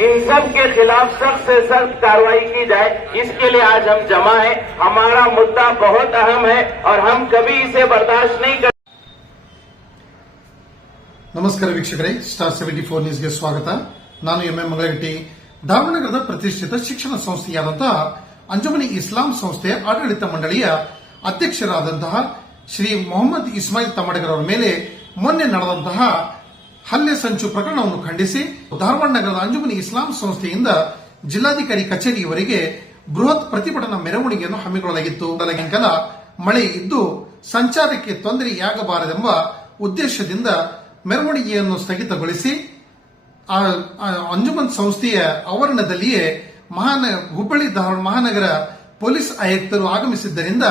इन सब के खिलाफ सख्त से सख्त कार्रवाई की जाए, इसके लिए आज हम जमा है। हमारा मुद्दा बहुत अहम है और हम कभी इसे बर्दाश्त नहीं कर। ನಮಸ್ಕಾರ ವೀಕ್ಷಕರೇ, ಸ್ಟಾರ್ 74 ನ್ಯೂಸ್ಗೆ ಸ್ವಾಗತ. ನಾನು ಎಂಎಂ ಮಂಗಳಗಟ್ಟಿ. ಧಾರವಾಡ ನಗರದ ಪ್ರತಿಷ್ಠಿತ ಶಿಕ್ಷಣ ಸಂಸ್ಥೆಯಾದಂತಹ ಅಂಜುಮನಿ ಇಸ್ಲಾಂ ಸಂಸ್ಥೆಯ ಆಡಳಿತ ಮಂಡಳಿಯ ಅಧ್ಯಕ್ಷರಾದಂತಹ ಶ್ರೀ ಮೊಹಮ್ಮದ್ ಇಸ್ಮಾಯಿಲ್ ತಮಡಗರ್ ಅವರ ಮೇಲೆ ಮೊನ್ನೆ ನಡೆದಂತಹ ಹಲ್ಲೆ ಸಂಚು ಪ್ರಕರಣವನ್ನು ಖಂಡಿಸಿ ಧಾರವಾಡ ನಗರದ ಅಂಜುಮನಿ ಇಸ್ಲಾಂ ಸಂಸ್ಥೆಯಿಂದ ಜಿಲ್ಲಾಧಿಕಾರಿ ಕಚೇರಿಯವರೆಗೆ ಬೃಹತ್ ಪ್ರತಿಭಟನಾ ಮೆರವಣಿಗೆಯನ್ನು ಹಮ್ಮಿಕೊಳ್ಳಲಾಗಿತ್ತು. ಸಾಯಂಕಾಲ ಮಳೆ ಇದ್ದು ಸಂಚಾರಕ್ಕೆ ತೊಂದರೆಯಾಗಬಾರದೆಂಬ ಉದ್ದೇಶದಿಂದ ಮೆರವಣಿಗೆಯನ್ನು ಸ್ಥಗಿತಗೊಳಿಸಿ ಅಂಜುಮನ್ ಸಂಸ್ಥೆಯ ಆವರಣದಲ್ಲಿಯೇ ಹುಬ್ಬಳ್ಳಿ ಧಾರವಾಡ ಮಹಾನಗರ ಪೊಲೀಸ್ ಆಯುಕ್ತರು ಆಗಮಿಸಿದ್ದರಿಂದ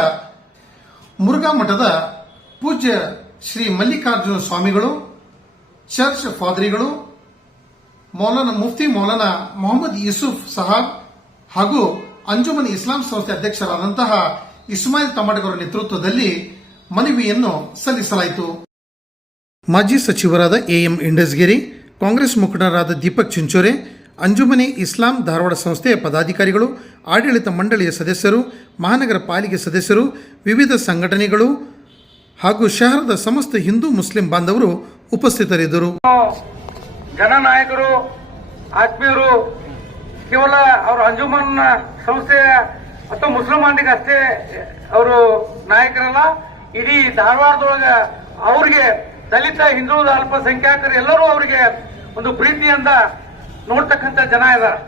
ಮುರುಘಾ ಮಠದ ಪೂಜ್ಯ ಶ್ರೀ ಮಲ್ಲಿಕಾರ್ಜುನ ಸ್ವಾಮಿಗಳು, ಚರ್ಚ್ ಫಾದರಿಗಳು, ಮುಫ್ತಿ ಮೌಲಾನಾ ಮೊಹಮ್ಮದ್ ಯೂಸುಫ್ ಸಾಹಬ್ ಹಾಗೂ ಅಂಜುಮನ್ ಇಸ್ಲಾಂ ಸಂಸ್ಥೆ ಅಧ್ಯಕ್ಷರಾದಂತಹ ಇಸ್ಮಾಯಿಲ್ ತಮಡಗರ್ ನೇತೃತ್ವದಲ್ಲಿ ಮನವಿಯನ್ನು ಸಲ್ಲಿಸಲಾಯಿತು. ಮಾಜಿ ಸಚಿವರಾದ ಎಎಂ ಇಂಡಸ್ಗಿರಿ, ಕಾಂಗ್ರೆಸ್ ಮುಖಂಡರಾದ ದೀಪಕ್ ಚಿಂಚೋರೆ, ಅಂಜುಮನಿ ಇಸ್ಲಾಂ ಧಾರವಾಡ ಸಂಸ್ಥೆಯ ಪದಾಧಿಕಾರಿಗಳು, ಆಡಳಿತ ಮಂಡಳಿಯ ಸದಸ್ಯರು, ಮಹಾನಗರ ಪಾಲಿಕೆ ಸದಸ್ಯರು, ವಿವಿಧ ಸಂಘಟನೆಗಳು ಹಾಗೂ ಶಹರದ ಸಮಸ್ತ ಹಿಂದೂ ಮುಸ್ಲಿಂ ಬಾಂಧವರು ಉಪಸ್ಥಿತರಿದ್ದರು. ಜನನಾಯಕರು, ಆತ್ಮೀಯರು ಕೇವಲ ಅವರು ಅಂಜುಮನ್ ಸಂಸ್ಥೆಯ ಅಥವಾ ಮುಸಲ್ಮಾನಿಗೆ ಅಷ್ಟೇ ಅವರು ನಾಯಕರಲ್ಲ, ಇಡೀ ಧಾರವಾಡದೊಳಗ ಅವ್ರಿಗೆ ದಲಿತ, ಹಿಂದೂ, ಅಲ್ಪಸಂಖ್ಯಾತರು ಎಲ್ಲರೂ ಅವರಿಗೆ ಒಂದು ಪ್ರೀತಿಯಿಂದ ನೋಡ್ತಕ್ಕಂಥ ಜನ ಇದ್ದಾರೆ.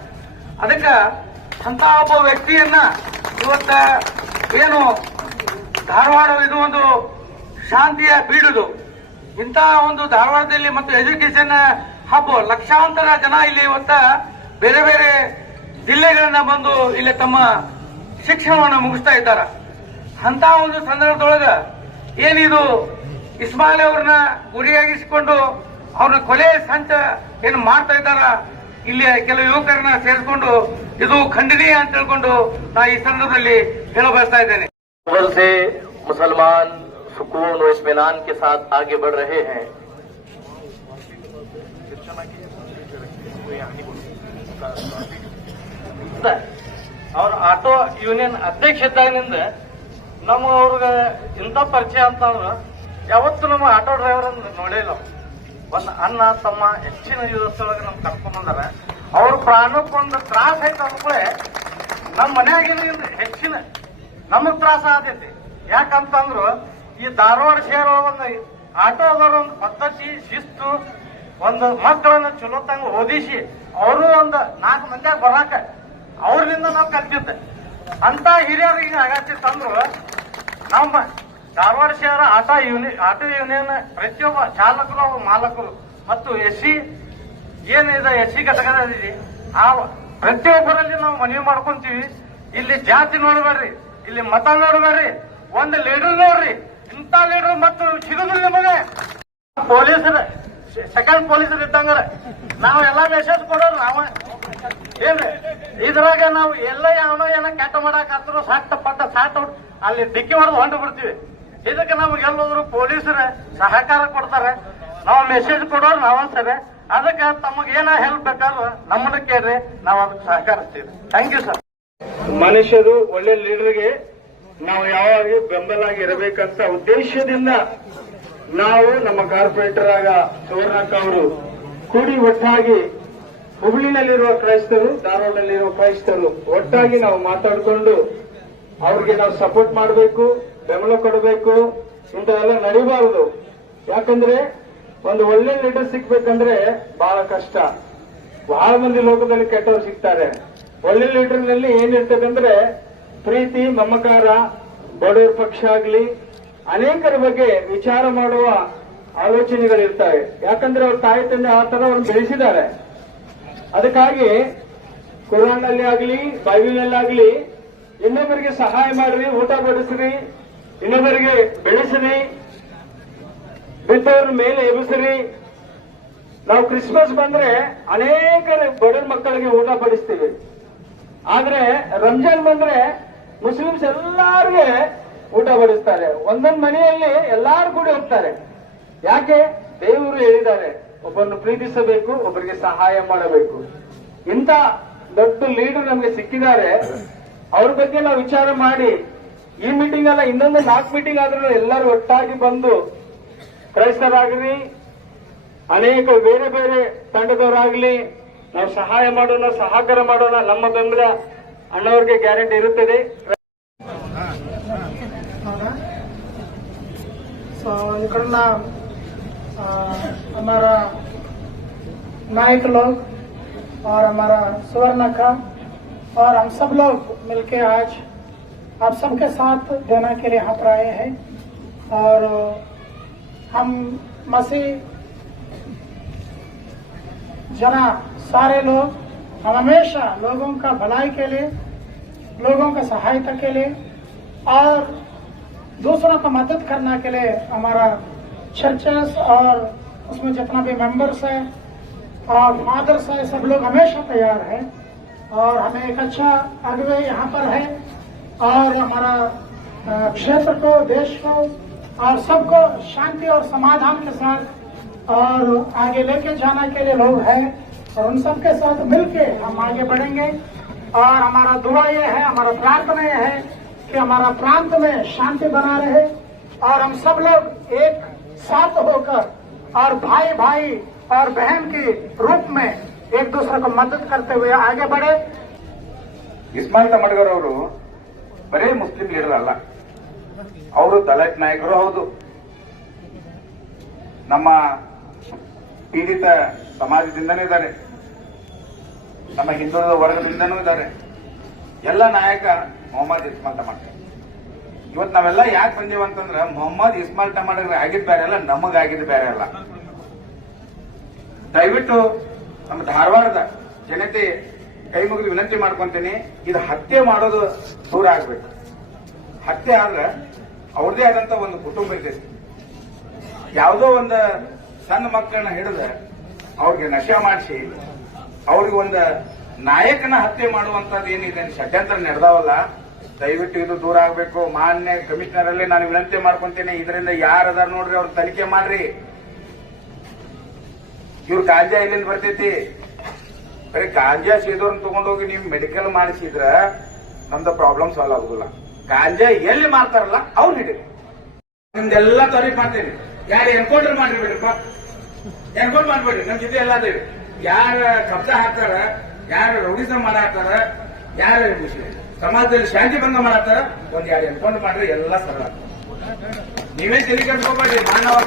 ಅದಕ್ಕೆ ಅಂತ ಒಬ್ಬ ವ್ಯಕ್ತಿಯನ್ನ ಇವತ್ತ ಏನು ಧಾರವಾಡ ಇದು ಒಂದು ಶಾಂತಿಯ ಬೀಡುದು, ಇಂಥ ಒಂದು ಧಾರವಾಡದಲ್ಲಿ ಮತ್ತು ಎಜುಕೇಶನ್ ಹಬ್, ಲಕ್ಷಾಂತರ ಜನ ಇಲ್ಲಿ ಇವತ್ತ ಬೇರೆ ಬೇರೆ ಜಿಲ್ಲೆಗಳಿಂದ ಬಂದು ಇಲ್ಲಿ ತಮ್ಮ ಶಿಕ್ಷಣವನ್ನು ಮುಗಿಸ್ತಾ ಇದ್ದಾರೆ. ಅಂತ ಒಂದು ಸಂದರ್ಭದೊಳಗ ಏನಿದು ಇಸ್ಮಾಯಿಲ್ ಅವ್ರನ್ನ ಗುರಿಯಾಗಿಸಿಕೊಂಡು ಅವ್ರನ್ನ ಕೊಲೆ ಸಂಚ ಏನು ಮಾಡ್ತಾ ಇದ್ದಾರ, ಇಲ್ಲಿ ಕೆಲವು ಯುವಕರನ್ನ ಸೇರಿಸಿಕೊಂಡು ಇದು ಖಂಡನೀಯ ಅಂತ ಹೇಳ್ಕೊಂಡು ನಾ ಈ ಸಂದರ್ಭದಲ್ಲಿ ಹೇಳಬಯಸ್ತಾ ಇದ್ದೇನೆ. से मुसलमान सुकून और इत्मीनान के साथ आगे बढ़ रहे हैं. ಅವ್ರ ಆಟೋ ಯೂನಿಯನ್ ಅಧ್ಯಕ್ಷ ಇದ್ದಾಗಿನಿಂದ ನಮ್ಮ ಅವ್ರಿಗೆ ಇಂಥ ಪರಿಚಯ ಅಂತಂದ್ರೆ ಯಾವತ್ತು ನಮ್ಮ ಆಟೋ ಡ್ರೈವರ್ ನೋಡಿಲ್ಲ. ಒಂದು ಅಣ್ಣ ತಮ್ಮ ಹೆಚ್ಚಿನ ದಿವಸದೊಳಗೆ ನಮ್ಗೆ ಕರ್ಕೊಂಡ್ ಬಂದಾರ. ಅವ್ರ ಪ್ರಾಣಕ್ಕೊಂದು ತ್ರಾಸ ಐತೆ ಅಂದ್ಕೊಳ್ಳೆ ನಮ್ಮ ಮನೆಯಾಗಿನ ಹೆಚ್ಚಿನ ನಮಗ್ ತ್ರಾಸ ಆದೈತಿ. ಯಾಕಂತಂದ್ರು ಈ ಧಾರವಾಡ ಶಹರ ಒಂದು ಆಟೋದವ್ರ ಒಂದು ಪದ್ಧತಿ, ಶಿಸ್ತು, ಒಂದು ಮಕ್ಕಳನ್ನ ಚಲೋ ತಂಗ ಓದಿಸಿ ಅವರು ಒಂದು 4 ಮಂದಿಯಾಗ ಬರಾಕ ಅವ್ರಿಂದ ನಾವು ಕಲ್ತಿದ್ದೆ. ಅಂತ ಹಿರಿಯರಿಗೆ ಆಗತ್ತಿತ್ತಂದ್ರು ನಮ್ಮ ಧಾರವಾಡ ಶಹರ ಆಟೋ ಯೂನಿಯನ್ ಪ್ರತಿಯೊಬ್ಬ ಚಾಲಕರು, ಮಾಲಕರು ಮತ್ತು ಎಸ್ಸಿ ಏನಿದೆ ಎಸ್ಸಿ ಘಟಕದಲ್ಲಿ ಆ ಪ್ರತಿಯೊಬ್ಬರಲ್ಲಿ ನಾವು ಮನವಿ ಮಾಡ್ಕೊಂತೀವಿ. ಇಲ್ಲಿ ಜಾತಿ ನೋಡಬೇಡ್ರಿ, ಇಲ್ಲಿ ಮತ ನೋಡಬೇಡ್ರಿ, ಒಂದು ಲೀಡರ್ ನೋಡ್ರಿ. ಇಂಥ ಲೀಡರ್ ಮತ್ತು ಸಿಗುದಿಲ್ಲ ನಿಮಗೆ. ಪೊಲೀಸರು ಸೆಕೆಂಡ್ ಪೊಲೀಸರು ಇದ್ದಂಗ ನಾವೆಲ್ಲ ಮೆಸೇಜ್ ಕೊಡೋರು ನಾವ ಏನ್ರಿ. ಇದ್ರಾಗ ನಾವು ಎಲ್ಲ ಯಾವನೋ ಏನೋ ಕೆಟ್ಟ ಮಾಡಾಕತ್ರು ಸಾಟ್ ಅಲ್ಲಿ ಡಿಕ್ಕಿ ಹೊಡೆದು ಹೊಂಡು ಬಿಡ್ತೀವಿ. ಇದಕ್ಕೆ ನಮ್ಗೆ ಎಲ್ಲೋದ್ರು ಪೊಲೀಸರ ಸಹಕಾರ ಕೊಡ್ತಾರೆ. ನಾವು ಮೆಸೇಜ್ ಕೊಡೋರು ನಾವಂತಾರೆ. ಅದಕ್ಕೆ ತಮಗೇನ ಹೆಲ್ಪ್ ಬೇಕಾದ್ರೂ ನಮ್ಮನ್ನ ಕೇಳ್ರಿ, ನಾವು ಅದಕ್ಕೆ ಸಹಕರಿಸ್ತೀವಿ. Thank you sir. ಮನುಷ್ಯರು ಒಳ್ಳೆ ಲೀಡರ್ಗೆ ನಾವು ಯಾವಾಗ ಬೆಂಬಲಾಗಿ ಇರಬೇಕಂತ ಉದ್ದೇಶದಿಂದ ನಾವು ನಮ್ಮ ಕಾರ್ಪೊರೇಟರ್ ಆಗ ಸುವರ್ಣಕ್ಕ ಅವರು ಕೂಡಿ ಒಟ್ಟಾಗಿ ಹುಬ್ಳಿನಲ್ಲಿರುವ ಕ್ರೈಸ್ತರು, ಧಾರವಾಡದಲ್ಲಿರುವ ಕ್ರೈಸ್ತರು ಒಟ್ಟಾಗಿ ನಾವು ಮಾತಾಡಿಕೊಂಡು ಅವ್ರಿಗೆ ನಾವು ಸಪೋರ್ಟ್ ಮಾಡಬೇಕು, ಬೆಂಬಲ ಕೊಡಬೇಕು. ಇಂಥವೆಲ್ಲ ನಡೀಬಾರದು. ಯಾಕಂದ್ರೆ ಒಂದು ಒಳ್ಳೆ ಲೀಡರ್ ಸಿಗ್ಬೇಕಂದ್ರೆ ಬಹಳ ಕಷ್ಟ. ಬಹಳ ಮಂದಿ ಲೋಕದಲ್ಲಿ ಕೆಟ್ಟವರು ಸಿಗ್ತಾರೆ. ಒಳ್ಳೆ ಲೀಡರ್ನಲ್ಲಿ ಏನಿರ್ತದಂದ್ರೆ ಪ್ರೀತಿ, ಮಮಕಾರ, ಬಡವರ ಪಕ್ಷ ಆಗ್ಲಿ ಅನೇಕರ ಬಗ್ಗೆ ವಿಚಾರ ಮಾಡುವ ಆಲೋಚನೆಗಳಿರ್ತವೆ. ಯಾಕಂದ್ರೆ ಅವ್ರ ತಾಯಿ ತಂದೆ ಆ ತರ ಅವ್ರನ್ನ ಬೆಳೆಸಿದ್ದಾರೆ. ಅದಕ್ಕಾಗಿ ಕುರಾನ್ನಲ್ಲಿ ಆಗ್ಲಿ, ಬೈಬಲ್ನಲ್ಲಿ ಆಗ್ಲಿ ಇನ್ನೊಬ್ಬರಿಗೆ ಸಹಾಯ ಮಾಡ್ರಿ, ಊಟ ಬಡಿಸ್ರಿ, ಇನ್ನೊಬ್ಬರಿಗೆ ಬೆಳೆಸ್ರಿ, ಬಿದ್ದವ್ರ ಮೇಲೆ ಎಬ್ಬಿಸ್ರಿ. ನಾವು ಕ್ರಿಸ್ಮಸ್ ಬಂದ್ರೆ ಅನೇಕ ಬಡವರ ಮಕ್ಕಳಿಗೆ ಊಟ ಬಡಿಸ್ತೀವಿ. ಆದ್ರೆ ರಂಜಾನ್ ಬಂದ್ರೆ ಮುಸ್ಲಿಮ್ಸ್ ಎಲ್ಲಾರ್ಗೆ ಊಟ ಬಡಿಸ್ತಾರೆ. ಒಂದೊಂದು ಮನೆಯಲ್ಲಿ ಎಲ್ಲಾರು ಕೂಡಿ ಹೋಗ್ತಾರೆ. ಯಾಕೆ? ದೇವರು ಹೇಳಿದ್ದಾರೆ, ಒಬ್ಬರನ್ನು ಪ್ರೀತಿಸಬೇಕು, ಒಬ್ಬರಿಗೆ ಸಹಾಯ ಮಾಡಬೇಕು. ಇಂಥ ದೊಡ್ಡ ಲೀಡರ್ ನಮಗೆ ಸಿಕ್ಕಿದ್ದಾರೆ. ಅವ್ರ ಬಗ್ಗೆ ನಾವು ವಿಚಾರ ಮಾಡಿ ಈ ಮೀಟಿಂಗ್ ಅಲ್ಲ, ಇನ್ನೊಂದು 4 ಮೀಟಿಂಗ್ ಆದ್ರೂ ಎಲ್ಲರೂ ಒಟ್ಟಾಗಿ ಬಂದು ಕ್ರೈಸ್ತರಾಗ್ಲಿ, ಅನೇಕ ಬೇರೆ ಬೇರೆ ತಂಡದವರಾಗ್ಲಿ ನಾವು ಸಹಾಯ ಮಾಡೋಣ, ಸಹಕಾರ ಮಾಡೋಣ. ನಮ್ಮ ಬೆಂಬಲ ಅಣ್ಣವ್ರಿಗೆ ಗ್ಯಾರಂಟಿ ಇರುತ್ತದೆ. निकलना हमारा नायक लोग और हमारा सुवर्ण का और हम सब लोग मिलके आज आप सबके साथ देने के लिए यहाँ पर आए हैं। और हम मसीह जना सारे लोग हम हमेशा लोगों का भलाई के लिए, लोगों का सहायता के लिए और दूसरों का मदद करने के लिए हमारा चर्चेस और उसमें जितना भी मेंबर्स है और फादर्स है, सब लोग हमेशा तैयार है। और हमें एक अच्छा अगुवे यहाँ पर है और हमारा क्षेत्र को, देश को और सबको शांति और समाधान के साथ और आगे लेके जाने के लिए लोग हैं और उन सबके साथ मिलके हम आगे बढ़ेंगे। और हमारा दुआ ये है, हमारा प्रार्थना ये है कि हमारा प्रांत में शांति बना रहे और हम सब लोग एक साथ होकर और भाई भाई और बहन के रूप में एक दूसरे को मदद करते हुए आगे बढ़े। ಇಸ್ಮಾಯಿಲ್ ತಮಡ್ಗರ್ ಅವರು ಬರೇ ಮುಸ್ಲಿಂ ಲೀಡರ್ ಅಲ್ಲ, ಅವರು ದಲಿತ ನಾಯಕರು ಹೌದು, ನಮ್ಮ ಪೀಡಿತ ಸಮಾಜದಿಂದನೂ ಇದ್ದಾರೆ, ನಮ್ಮ ಹಿಂದುಳಿದ ವರ್ಗದಿಂದನೂ ಇದ್ದಾರೆ. ಎಲ್ಲ ನಾಯಕ ಮೊಹಮ್ಮದ್ ಇಸ್ಮಾಯಿಲ್ ತಮಡ್ಗರ್. ಇವತ್ತು ನಾವೆಲ್ಲ ಯಾಕೆ ಬಂದೀವಿ ಅಂತಂದ್ರೆ ಮೊಹಮ್ಮದ್ ಇಸ್ಮಾಯಿಲ್ ತಮಡ್ಗರ್ ಆಗಿದ್ ಬೇರೆ ಅಲ್ಲ, ನಮಗಾಗಿದ್ದು ಬೇರೆ ಅಲ್ಲ. ದಯವಿಟ್ಟು ನಮ್ಮ ಧಾರವಾಡದ ಜನತೆ ಕೈ ಮುಗಿದು ವಿನಂತಿ ಮಾಡ್ಕೊಂತೀನಿ, ಇದು ಹತ್ಯೆ ಮಾಡೋದು ದೂರ ಆಗ್ಬೇಕು. ಹತ್ಯೆ ಆದ್ರೆ ಅವ್ರದೇ ಆದಂತ ಒಂದು ಕುಟುಂಬ ಇರ್ತೈತಿ. ಯಾವುದೋ ಒಂದು ಸಣ್ಣ ಮಕ್ಕಳನ್ನ ಹಿಡಿದು ಅವ್ರಿಗೆ ನಶೆ ಮಾಡಿಸಿ ಅವ್ರಿಗೆ ಒಂದು ನಾಯಕನ ಹತ್ಯೆ ಮಾಡುವಂತದ್ದು ಏನಿದೆ ಷಡ್ಯಂತ್ರ ನಡೆದಾವಲ್ಲ, ದಯವಿಟ್ಟು ಇದು ದೂರ ಆಗ್ಬೇಕು. ಮಾನ್ಯ ಕಮಿಷನರ್ ಅಲ್ಲಿ ನಾನು ವಿನಂತಿ ಮಾಡ್ಕೊಂತೀನಿ, ಇದರಿಂದ ಯಾರದಾರ ನೋಡ್ರಿ ಅವ್ರ ತನಿಖೆ ಮಾಡ್ರಿ. ಇವ್ರ ಗಾಂಜಾ ಎಲ್ಲಿಂದ ಬರ್ತೈತಿ? ಬರೀ ಗಾಂಜಾ ಸೇದೋರ್ನ ತಗೊಂಡೋಗಿ ನೀವು ಮೆಡಿಕಲ್ ಮಾಡಿಸಿದ್ರ ನಮ್ದು ಪ್ರಾಬ್ಲಮ್ ಸಾಲ್ವ್ ಆಗುದಿಲ್ಲ. ಗಾಂಜಾ ಎಲ್ಲಿ ಮಾಡ್ತಾರಲ್ಲ ಅವ್ರು ಹಿಡಿರಿ. ನಿಮ್ದೆಲ್ಲ ತಾರೀಫ್ ಮಾಡ್ತೀನಿ. ಯಾರು ಎನ್ಕೌಂಟರ್ ಮಾಡ್ರಿ ಬಿಡ್ರಪ್ಪ, ಎನ್ಕೌಂಟರ್ ಮಾಡ್ಬೇಡ್ರಿ. ನಮ್ ಜೊತೆ ಎಲ್ಲ ಅದೇವಿ. ಯಾರ ಕಬ್ಜಾ ಹಾಕ್ತಾರ, ಯಾರು ರೌಡಿಸಂ ಮಾಡಾಕ್ತಾರ, ಯಾರು ಸಮಾಜದಲ್ಲಿ ಶಾಂತಿ ಭಂಗ ಮಾಡಾಕ್ತಾರ, ಒಂದ್ 2 ಎನ್ಕೌಂಟರ್ ಮಾಡ್ರಿ, ಎಲ್ಲ ಸರಳ. ನೀವೇ ತಲೆ ಕೆಡ್ಸ್ಕೊಬೇಡ್ರಿ. ಮಾನವ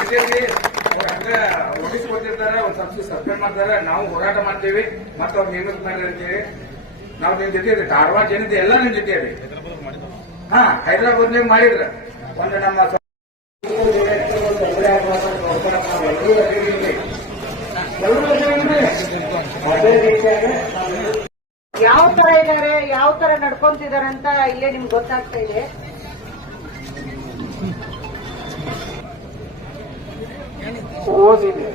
ಇರ್ತೈತಿ, ನೋಟಿಸ್ ಕೊಟ್ಟಿರ್ತಾರೆ, ಒಂದ್ ಸ್ವಲ್ಪ ಸಸ್ಪೆಂಡ್ ಮಾಡ್ತಾರೆ. ನಾವು ಹೋರಾಟ ಮಾಡ್ತೇವೆ, ಮತ್ತೆ ಅವ್ರು ನೇಮಕ ಮಾಡಿ ಅಂತೇಳಿ ನಾವು ನಿಮ್ ಜೊತೆ ಇದ್ರಿ. ಧಾರವಾಡ ಜನತೆ ಎಲ್ಲ ನಿಮ್ ಜೊತೆ ಇರಿ. ಹಾ, ಹೈದರಾಬಾದ್ನಾಗ ಮಾಡಿದ್ರ ಒಂದು ನಮ್ಮ ಯಾವ ತರ ಇದ್ದಾರೆ, ಯಾವ ತರ ನಡ್ಕೊಂತಿದ್ದಾರೆ ಅಂತ ಇಲ್ಲೇ ನಿಮ್ಗೆ ಗೊತ್ತಾಗ್ತಾ ಇದೆ. ಓದಿದೆ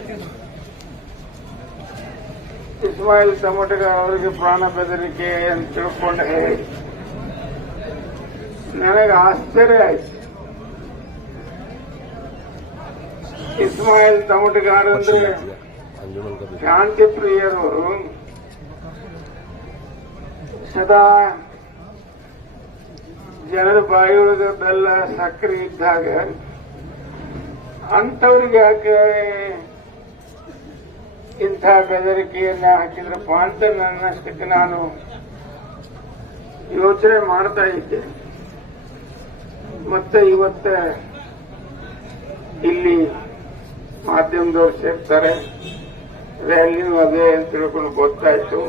ಇಸ್ಮಾಯಿಲ್ ತಮಡ್ಗರ್ ಅವರಿಗೆ ಪ್ರಾಣ ಬೆದರಿಕೆ ಅಂತ ತಿಳ್ಕೊಂಡೆ ನನಗೆ ಆಶ್ಚರ್ಯ ಆಯ್ತು. ಇಸ್ಮಾಯಿಲ್ ತಮಡ್ಗರ್ ಅಂದ್ರೆ ಶಾಂತಿ ಪ್ರಿಯರವರು, ಸದಾ ಜನರ ಬಾಯಿಯೊಳಗೆ ಬೆಲ್ಲ ಸಕ್ಕರೆ ಇದ್ದಾಗ ಅಂಥವ್ರಿಗೆ ಯಾಕೆ ಇಂಥ ಬೆದರಿಕೆಯನ್ನ ಹಾಕಿದ್ರಪ್ಪ ಅಂತ ನನ್ನಷ್ಟಕ್ಕೆ ನಾನು ಯೋಚನೆ ಮಾಡ್ತಾ ಇದ್ದೆ. ಮತ್ತೆ ಇವತ್ತ ಇಲ್ಲಿ ಮಾಧ್ಯಮದವ್ರು ಸೇರ್ತಾರೆ, ರ್ಯಾಲಿನೂ ಅದೇ ಅಂತ ತಿಳ್ಕೊಂಡು ಗೊತ್ತಾಯ್ತು.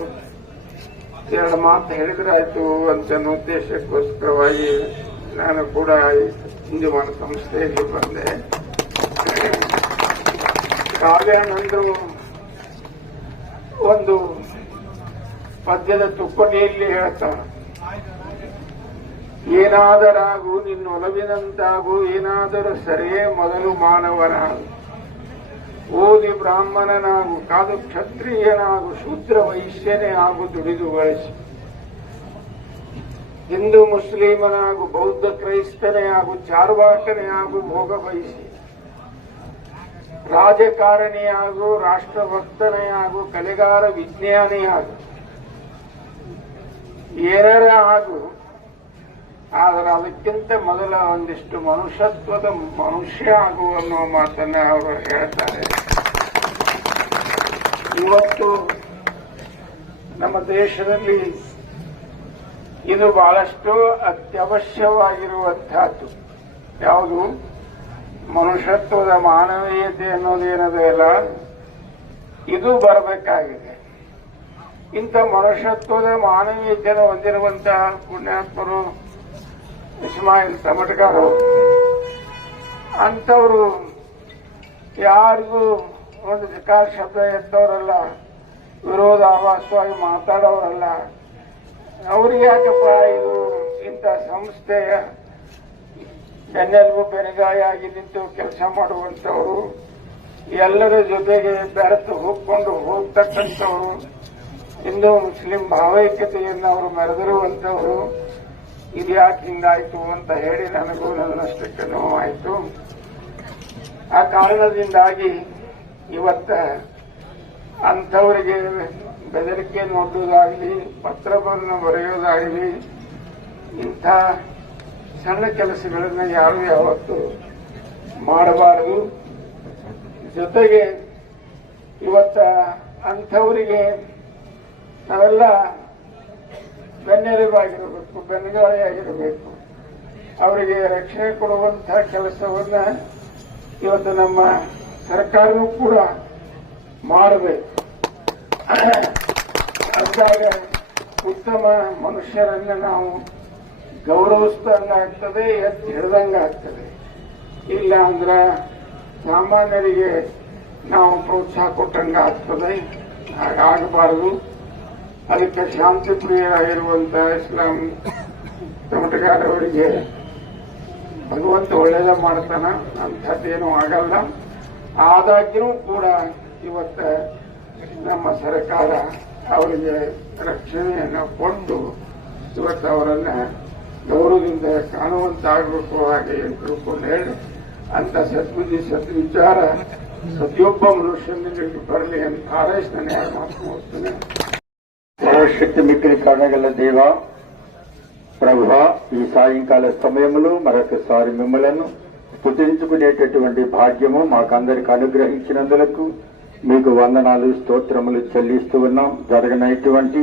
2 ಮಾತು ಹೇಳಿದ್ರಾಯ್ತು ಅಂತ ಉದ್ದೇಶಕ್ಕೋಸ್ಕರವಾಗಿ ನಾನು ಕೂಡ ಹಿಂದೂಮಾನ ಸಂಸ್ಥೆಯಲ್ಲಿ ಬಂದೆ. ಕಾವ್ಯಾನಂದರು ಒಂದು ಪದ್ಯದ ತುಪ್ಪಡಿಯಲ್ಲಿ ಹೇಳ್ತಾರೆ, ಏನಾದರಾಗು ನಿನ್ನೊಲವಿನಂತಾಗು, ಏನಾದರೂ ಸರಿಯೇ ಮೊದಲು ಮಾನವನಾಗು, ಓದಿ ಬ್ರಾಹ್ಮಣನಾಗು, ಕಾದು ಕ್ಷತ್ರಿಯನಾಗು, ಶೂದ್ರ ವೈಶ್ಯನೇ ಆಗು, ದುಡಿದು ಗಳಿಸಿ, ಹಿಂದೂ ಮುಸ್ಲಿಮನಾಗು, ಬೌದ್ಧ ಕ್ರೈಸ್ತನೇ ಆಗು, ಚಾರ್ವಾಕನೇ ಆಗು, ಭೋಗ ಬಯಸಿ, ರಾಜಕಾರಣಿ ಹಾಗೂ ರಾಷ್ಟ್ರಭಕ್ತನೇ ಹಾಗೂ ಕಲೆಗಾರ ವಿಜ್ಞಾನಿ ಹಾಗೂ ಏನಾರ ಹಾಗೂ ಆದರೆ ಅದಕ್ಕಿಂತ ಮೊದಲ ಒಂದಿಷ್ಟು ಮನುಷ್ಯತ್ವದ ಮನುಷ್ಯ ಆಗು ಅನ್ನುವ ಮಾತನ್ನ ಅವರು ಹೇಳ್ತಾರೆ. ಇವತ್ತು ನಮ್ಮ ದೇಶದಲ್ಲಿ ಇದು ಬಹಳಷ್ಟು ಅತ್ಯವಶ್ಯವಾಗಿರುವಂತಹದ್ದು. ಯಾವುದು ಮನುಷ್ಯತ್ವದ ಮಾನವೀಯತೆ ಅನ್ನೋದೇನದೆಯಲ್ಲ, ಇದು ಬರಬೇಕಾಗಿದೆ. ಇಂಥ ಮನುಷ್ಯತ್ವದ ಮಾನವೀಯತೆಯನ್ನು ಹೊಂದಿರುವಂತಹ ಪುಣ್ಯಾತ್ಮರು ಇಸ್ಮಾಯಿಲ್ ತಮಟಗಾರ್ ಅಂಥವರು ಯಾರಿಗೂ ಒಂದು ಧಿಕ್ಕಾರ ಶಬ್ದ ಎತ್ತವರಲ್ಲ, ವಿರೋಧಾಭಾಸವಾಗಿ ಮಾತಾಡೋರಲ್ಲ. ಅವ್ರಿಗೆ ಯಾಕಪ್ಪ ಇದು ಇಂಥ ಸಂಸ್ಥೆಯ ಬೆನ್ನೆಲುಬು ಬೆನಗಾಯಾಗಿ ನಿಂತು ಕೆಲಸ ಮಾಡುವಂಥವರು, ಎಲ್ಲರ ಜೊತೆಗೆ ಬೆರೆತು ಹೋಗ್ಕೊಂಡು ಹೋಗ್ತಕ್ಕಂಥವರು, ಹಿಂದೂ ಮುಸ್ಲಿಂ ಭಾವೈಕ್ಯತೆಯನ್ನು ಅವರು ಮೆರೆದಿರುವಂಥವರು, ಇದು ಯಾಕೆ ಹಿಂಗಾಯ್ತು ಅಂತ ಹೇಳಿ ನನಗೂ ನನ್ನಷ್ಟಕ್ಕೆ ನೋವಾಯಿತು. ಆ ಕಾರಣದಿಂದಾಗಿ ಇವತ್ತ ಅಂಥವರಿಗೆ ಬೆದರಿಕೆ ನೋಡುವುದಾಗಲಿ, ಪತ್ರವನ್ನು ಬರೆಯೋದಾಗಲಿ, ಇಂಥ ಸಣ್ಣ ಕೆಲಸಗಳನ್ನು ಯಾರು ಯಾವತ್ತು ಮಾಡಬಾರದು. ಜೊತೆಗೆ ಇವತ್ತ ಅಂಥವರಿಗೆ ನಾವೆಲ್ಲ ಬೆನ್ನೆಲುಬಾಗಿರಬೇಕು, ಬೆನ್ನುಗಾಳಿಯಾಗಿರಬೇಕು. ಅವರಿಗೆ ರಕ್ಷಣೆ ಕೊಡುವಂತಹ ಕೆಲಸವನ್ನ ಇವತ್ತು ನಮ್ಮ ಸರ್ಕಾರವೂ ಕೂಡ ಮಾಡಬೇಕು. ಅಂದಾಗ ಉತ್ತಮ ಮನುಷ್ಯರನ್ನ ನಾವು ಗೌರವಿಸಿದಂಗಾಗ್ತದೆ, ಎತ್ತಿ ಹಿಡಿದಂಗಾಗ್ತದೆ. ಇಲ್ಲ ಅಂದ್ರ ಸಾಮಾನ್ಯರಿಗೆ ನಾವು ಪ್ರೋತ್ಸಾಹ ಕೊಟ್ಟಂಗಾಗ್ತದೆ. ಹಾಗಾಗಬಾರದು. ಅದಕ್ಕೆ ಶಾಂತಿ ಪ್ರಿಯರಾಗಿರುವಂತಹ ಇಸ್ಲಾಂ ತಮಟಗಾರ್ ಅವರಿಗೆ ಭಗವಂತ ಒಳ್ಳೆಯದ ಮಾಡ್ತಾನ, ಅಂಥದ್ದೇನೂ ಆಗಲ್ಲ. ಆದಾಗ್ಯೂ ಕೂಡ ಇವತ್ತ ನಮ್ಮ ಸರ್ಕಾರ ಅವರಿಗೆ ರಕ್ಷಣೆಯನ್ನು ಕೊಟ್ಟು ಇವತ್ತು ಅವರನ್ನ ಗೌರವದಿಂದ ಕಾಣುವಂತಾಗಬೇಕು. ಹಾಗೆ ತಿಳ್ಕೊಂಡು ಹೇಳಿ ಅಂತ ಸದ್ಬುದ್ಧಿ ಸದ್ವಿಚಾರ ಪ್ರತಿಯೊಬ್ಬ ಮನುಷ್ಯನಿಗೆ ಬರಲಿ ಅಂತ ಹಾರೈಸಿ ನಾನು ಮಾತು ಮುಗಿಸ್ತೇನೆ. సర్వశక్తి మిక్కిలి కారణగల దేవ ప్రభువా, ఈ సాయంకాల సమయంలో మరొకసారి మిమ్మలను స్తుతించుకునేటటువంటి భాగ్యము మాకందరికి అనుగ్రహించినందులకు మీకు వందనాలు, స్తోత్రములు చెల్లిస్తూ ఉన్నాం. జరగనటువంటి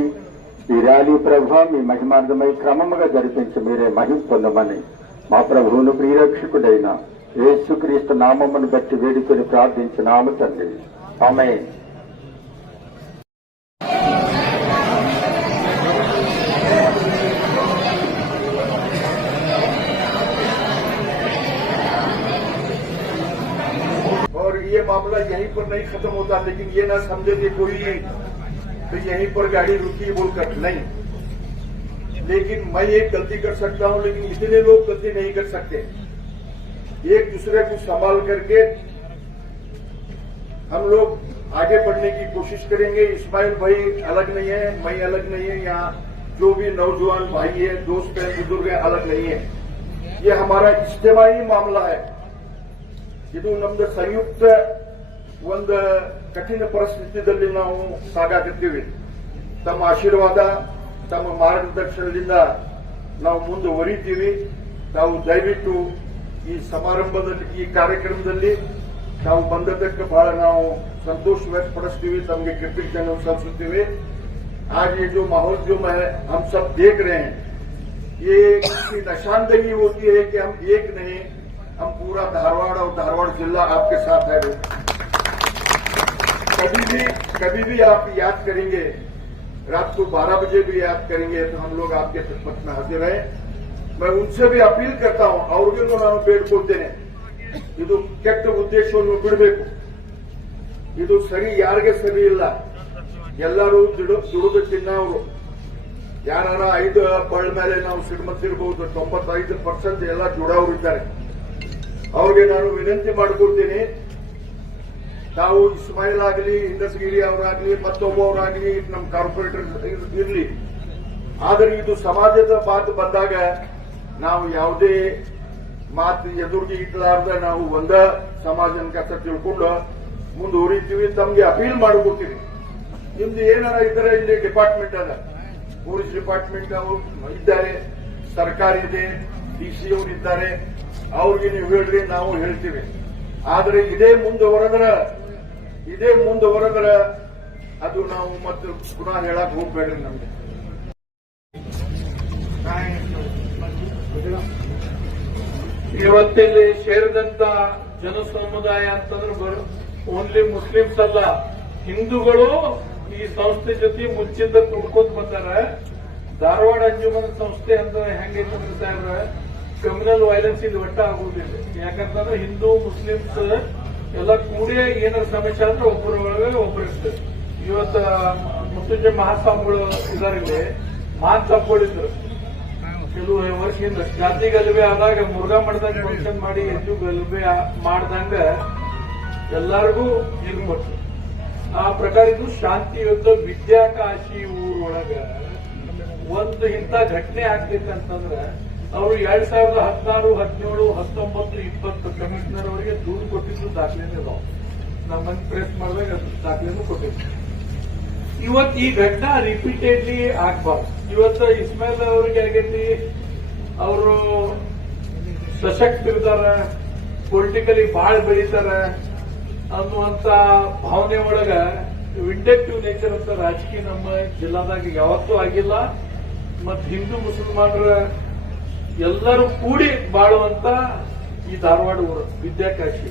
ఈ ర్యాలీ ప్రభువా మీ మహిమార్థమై క్రమముగా జరిపించి మీరే మహిమ పొందమని మా ప్రభువును ప్రియరక్షకుడైన యేసుక్రీస్తు నామమును బట్టి వేడుకొని ప్రార్థించినాము తండ్రి. ఆమేన్. और ये मामला यहीं पर नहीं खत्म होता, लेकिन ये ना समझे कि कोई तो यहीं पर गाड़ी रुकी बोलकर नहीं। लेकिन मैं एक गलती कर सकता हूं, लेकिन इतने लोग गलती नहीं कर सकते। एक दूसरे को संभाल करके हम लोग आगे बढ़ने की कोशिश करेंगे। इस्माइल भाई अलग नहीं है, मैं अलग नहीं है, यहाँ जो भी नौजवान भाई है, दोस्त है, बुजुर्ग है, अलग नहीं है। ये हमारा इज्तिमाई मामला है. ಇದು ನಮ್ದು ಸಂಯುಕ್ತ ಒಂದು ಕಠಿಣ ಪರಿಸ್ಥಿತಿಯಲ್ಲಿ ನಾವು ಸಾಗಾಕತ್ತೀವಿ. ತಮ್ಮ ಆಶೀರ್ವಾದ, ತಮ್ಮ ಮಾರ್ಗದರ್ಶನದಿಂದ ನಾವು ಮುಂದುವರಿತೀವಿ. ನಾವು ದಯವಿಟ್ಟು ಈ ಸಮಾರಂಭದಲ್ಲಿ, ಈ ಕಾರ್ಯಕ್ರಮದಲ್ಲಿ ನಾವು ಬಂದದಕ್ಕೆ ಬಹಳ ನಾವು ಸಂತೋಷ ವ್ಯಕ್ತಪಡಿಸ್ತೀವಿ, ತಮಗೆ ಕೃತಜ್ಞತೆ ಸಲ್ಲಿಸುತ್ತೀವಿ. आज ये जो माहौल जो हम सब देख रहे हैं, ये इसकी निशानदेही होती है कि हम एक नहीं, हम पूरा धारवाड़ और धारवाड़ जिला आपके साथ है. कभी भी आप याद करेंगे, रात को 12 बजे भी याद करेंगे, तो हम लोग आपके खिदमत में हाजिर हैं. मैं उनसे भी अपील करता हूं, ಅವ್ರಿಗೂ ನಾನು ಬೇಡ್ಕೊಳ್ತೇನೆ, ಇದು ಕೆಟ್ಟ ಉದ್ದೇಶವನ್ನು ಬಿಡಬೇಕು. ಇದು ಸರಿ, ಯಾರಿಗೆ ಸರಿ ಇಲ್ಲ. ಎಲ್ಲರೂ ದುಡಿದು ತಿನ್ನೋರು. ಯಾರ 5 ಬಳ ಮೇಲೆ ನಾವು ಶ್ರೀಮಂತಿರಬಹುದು, 95% ಎಲ್ಲ ದುಡೋರು ಇದ್ದಾರೆ. ಅವ್ರಿಗೆ ನಾನು ವಿನಂತಿ ಮಾಡಿಕೊಡ್ತೀನಿ, ತಾವು ಇಸ್ಮಾಯಿಲ್ ಆಗಲಿ, ಇಂಡಸ್ಗಿರಿ ಅವರಾಗಲಿ, ಮತ್ತೊಬ್ಬವರಾಗಲಿ, ನಮ್ಮ ಕಾರ್ಪೊರೇಟರ್ ಇರಲಿ, ಆದರೆ ಇದು ಸಮಾಜದ ಮಾತು ಬಂದಾಗ ನಾವು ಯಾವುದೇ ಮಾತು ಎದುರಿಗೆ ಇಟ್ಲಾರ್ದ ನಾವು ಒಂದ ಸಮಾಜನ ಕಷ್ಟ ತಿಳ್ಕೊಂಡು ಮುಂದುವರಿತೀವಿ. ತಮ್ಗೆ ಅಪೀಲ್ ಮಾಡ್ಕೊಡ್ತೀನಿ, ನಿಮ್ದು ಏನಾರ ಇದ್ರೆ ಇಲ್ಲಿ ಡಿಪಾರ್ಟ್ಮೆಂಟ್ ಅದ, ಪೊಲೀಸ್ ಡಿಪಾರ್ಟ್ಮೆಂಟ್ ಅವರು ಇದ್ದಾರೆ, ಸರ್ಕಾರ ಇದೆ, ಡಿಸಿ ಅವರು ಇದ್ದಾರೆ, ಅವ್ರಿಗೆ ನೀವು ಹೇಳ್ರಿ, ನಾವು ಹೇಳ್ತೀವಿ. ಆದ್ರೆ ಇದೇ ಮುಂದುವರೆದ್ರ ಅದು ನಾವು ಮತ್ತೆ ಪುನಃ ಹೇಳಕ್ ಹೋಗ್ಬೇಡ್ರಿ. ನಮ್ಗೆ ಇವತ್ತಿಲ್ಲಿ ಸೇರಿದಂತ ಜನ ಸಮುದಾಯ ಅಂತಂದ್ರೆ ಓನ್ಲಿ ಮುಸ್ಲಿಮ್ಸ್ ಅಲ್ಲ, ಹಿಂದೂಗಳು ಈ ಸಂಸ್ಥೆ ಜೊತೆ ಮುಂಚಿಂದ ಕುಡ್ಕೋತ ಬಂದಾರ. ಧಾರವಾಡ ಅಂಜುಮನ್ ಸಂಸ್ಥೆ ಅಂತ ಹೆಂಗೈತಂದ್ರೆ ಸಾಹೇಬ್ರ, ಕ್ರಿಮಿನಲ್ ವೈಲೆನ್ಸ್ ಇದು ಒಟ್ಟ ಆಗುವುದಿಲ್ಲ. ಯಾಕಂತಂದ್ರೆ ಹಿಂದೂ ಮುಸ್ಲಿಮ್ಸ್ ಎಲ್ಲ ಕೂಡಿ ಏನಾರ ಸಮಸ್ಯೆ ಅಂದ್ರೆ ಒಬ್ಬರ ಒಳಗೆ ಒಬ್ಬರು ಇರ್ತಾರೆ. ಇವತ್ತು ಮುತ್ತುಂಜ ಮಹಾಸ್ವಾಮಿಗಳು ಇದಾರಲ್ಲಿ ಮಾನ್ ತಪ್ಪಿದ್ರು ಕೆಲವು ವರ್ಷದಿಂದ ಜಾತಿ ಗಲಭೆ ಆದಾಗ ಮುರುಘಾ ಮಠದಾಗ ಫಂಕ್ಷನ್ ಮಾಡಿ ಹೆಚ್ಚು ಗಲಭೆ ಮಾಡ್ದಂಗ ಎಲ್ಲರಿಗೂ ಇರ್ಬೋದು. ಆ ಪ್ರಕಾರ ಇದು ಶಾಂತಿಯುತ ವಿದ್ಯಾಕಾಶಿ ಊರೊಳಗ ಒಂದು ಇಂಥ ಘಟನೆ ಆಗ್ಬೇಕಂತಂದ್ರೆ ಅವರು 2016, 17, 19, 20 ಕಮಿಷನರ್ ಅವರಿಗೆ ದೂರು ಕೊಟ್ಟಿದ್ದು ದಾಖಲೆನೇ ಇದಾವೆ. ನಮ್ಮನ್ನು ಪ್ರೆಸ್ ಮಾಡಿದಾಗ ಅದು ದಾಖಲೆನೂ ಕೊಟ್ಟಿದ್ರು. ಇವತ್ತು ಈ ಘಟನಾ ರಿಪೀಟೆಡ್ಲಿ ಆಗ್ಬಾರ್ದು. ಇವತ್ತು ಇಸ್ಮಾಯಿಲ್ ಅವ್ರಿಗೆ ಆಗೈತಿ, ಅವರು ಸಶಕ್ತ ಇರ್ತಾರ, ಪೊಲಿಟಿಕಲಿ ಬಹಳ ಬೆಳೀತಾರ ಅನ್ನುವಂತ ಭಾವನೆ ಒಳಗ ವಿಂಡಕ್ಟಿವ್ ನೇಚರ್ ಅಂತ ರಾಜಕೀಯ ನಮ್ಮ ಜಿಲ್ಲಾದಾಗ ಯಾವತ್ತೂ ಆಗಿಲ್ಲ. ಮತ್ತು ಹಿಂದೂ ಮುಸಲ್ಮಾನರ ಎಲ್ಲರೂ ಕೂಡಿ ಬಾಳುವಂತ ಈ ಧಾರವಾಡ ಊರು ವಿದ್ಯಾಕಾಶಿ.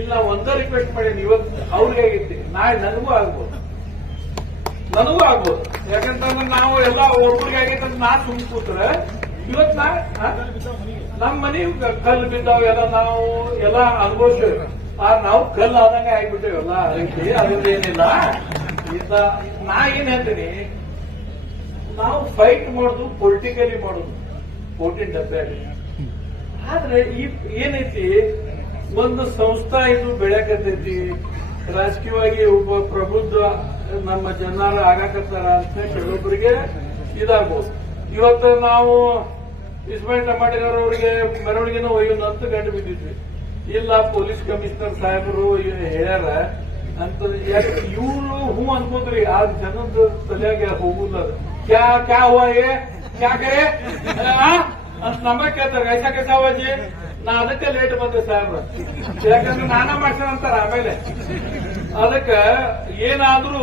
ಇಲ್ಲ ಒಂದೇ ರಿಕ್ವೆಸ್ಟ್ ಮಾಡೀನಿ, ಇವತ್ತು ಅವ್ರಿಗೆ ಆಗೈತಿ, ನಾಳೆ ನನಗೂ ಆಗ್ಬೋದು. ಯಾಕಂತಂದ್ರೆ ನಾವು ಎಲ್ಲ ಒಬ್ಬರಿಗೆ ಆಗೈತೆ ಅಂತ ನಾ ಸುಮ್ ಕೂತ್ರೆ ಇವತ್ತು ನಮ್ಮ ಮನೆ ಕಲ್ಲು ಬಿದ್ದಾವ, ಎಲ್ಲ ನಾವು ಎಲ್ಲ ಅನುಭವಿಸ್ತೇವೆ. ನಾವು ಕಲ್ಲು ಆದಂಗ ಆಗ್ಬಿಟ್ಟೇವೆಲ್ಲ. ಅದೇನಿಲ್ಲ, ನಾ ಏನ್ ಹೇಳ್ತೀನಿ, ನಾವು ಫೈಟ್ ಮಾಡೋದು ಪೊಲಿಟಿಕಲಿ ಮಾಡೋದು ಓಟಿನ ಡಬ್ಬೆ. ಆದ್ರೆ ಈ ಏನೈತಿ, ಒಂದು ಸಂಸ್ಥಾ ಇದು ಬೆಳೆಯಕತ್ತೈತಿ, ರಾಜಕೀಯವಾಗಿ ಒಬ್ಬ ಪ್ರಬುದ್ಧ ನಮ್ಮ ಜನರ ಆಗಾಕತ್ತಾರ ಅಂತ ಕೆಲವೊಬ್ಬರಿಗೆ ಇದಾಗ್ಬೋದು. ಇವತ್ತು ನಾವು ಇಸ್ಮಾಯಿಲ್ ಟಮಾಟಿಗಾರ್ ಅವರಿಗೆ ಮೆರವಣಿಗೆನ ಒಯ್ಯೋದು ಅಂತ ಗಂಟು ಬಿದ್ದಿದ್ವಿ. ಇಲ್ಲ ಪೊಲೀಸ್ ಕಮಿಷನರ್ ಸಾಹೇಬರು ಹೇಳ್ಯಾರ ಅಂತ ಇವರು ಹೂ ಅನ್ಕೋದ್ರಿ. ಆ ಜನದ ತಲೆಯಾಗ ಹೋಗುಲ್ಲ. ಕ್ಯಾ ಹುವಾ ಕ್ಯಾ ಕರೆ ಅಂತ ನಮಗ ಕೇಳ್ತಾರೆ, ಕೈಸಾ ಅವಾಜಿ. ನಾ ಅದಕ್ಕೆ ಲೇಟ್ ಬಂದೆ ಸಾಹೇಬ್ರ, ಯಾಕಂದ್ರೆ ನಾನಾ ಮಾಡ್ಸೋಣ ಅಂತಾರ. ಆಮೇಲೆ ಅದಕ್ಕೆ ಏನಾದ್ರೂ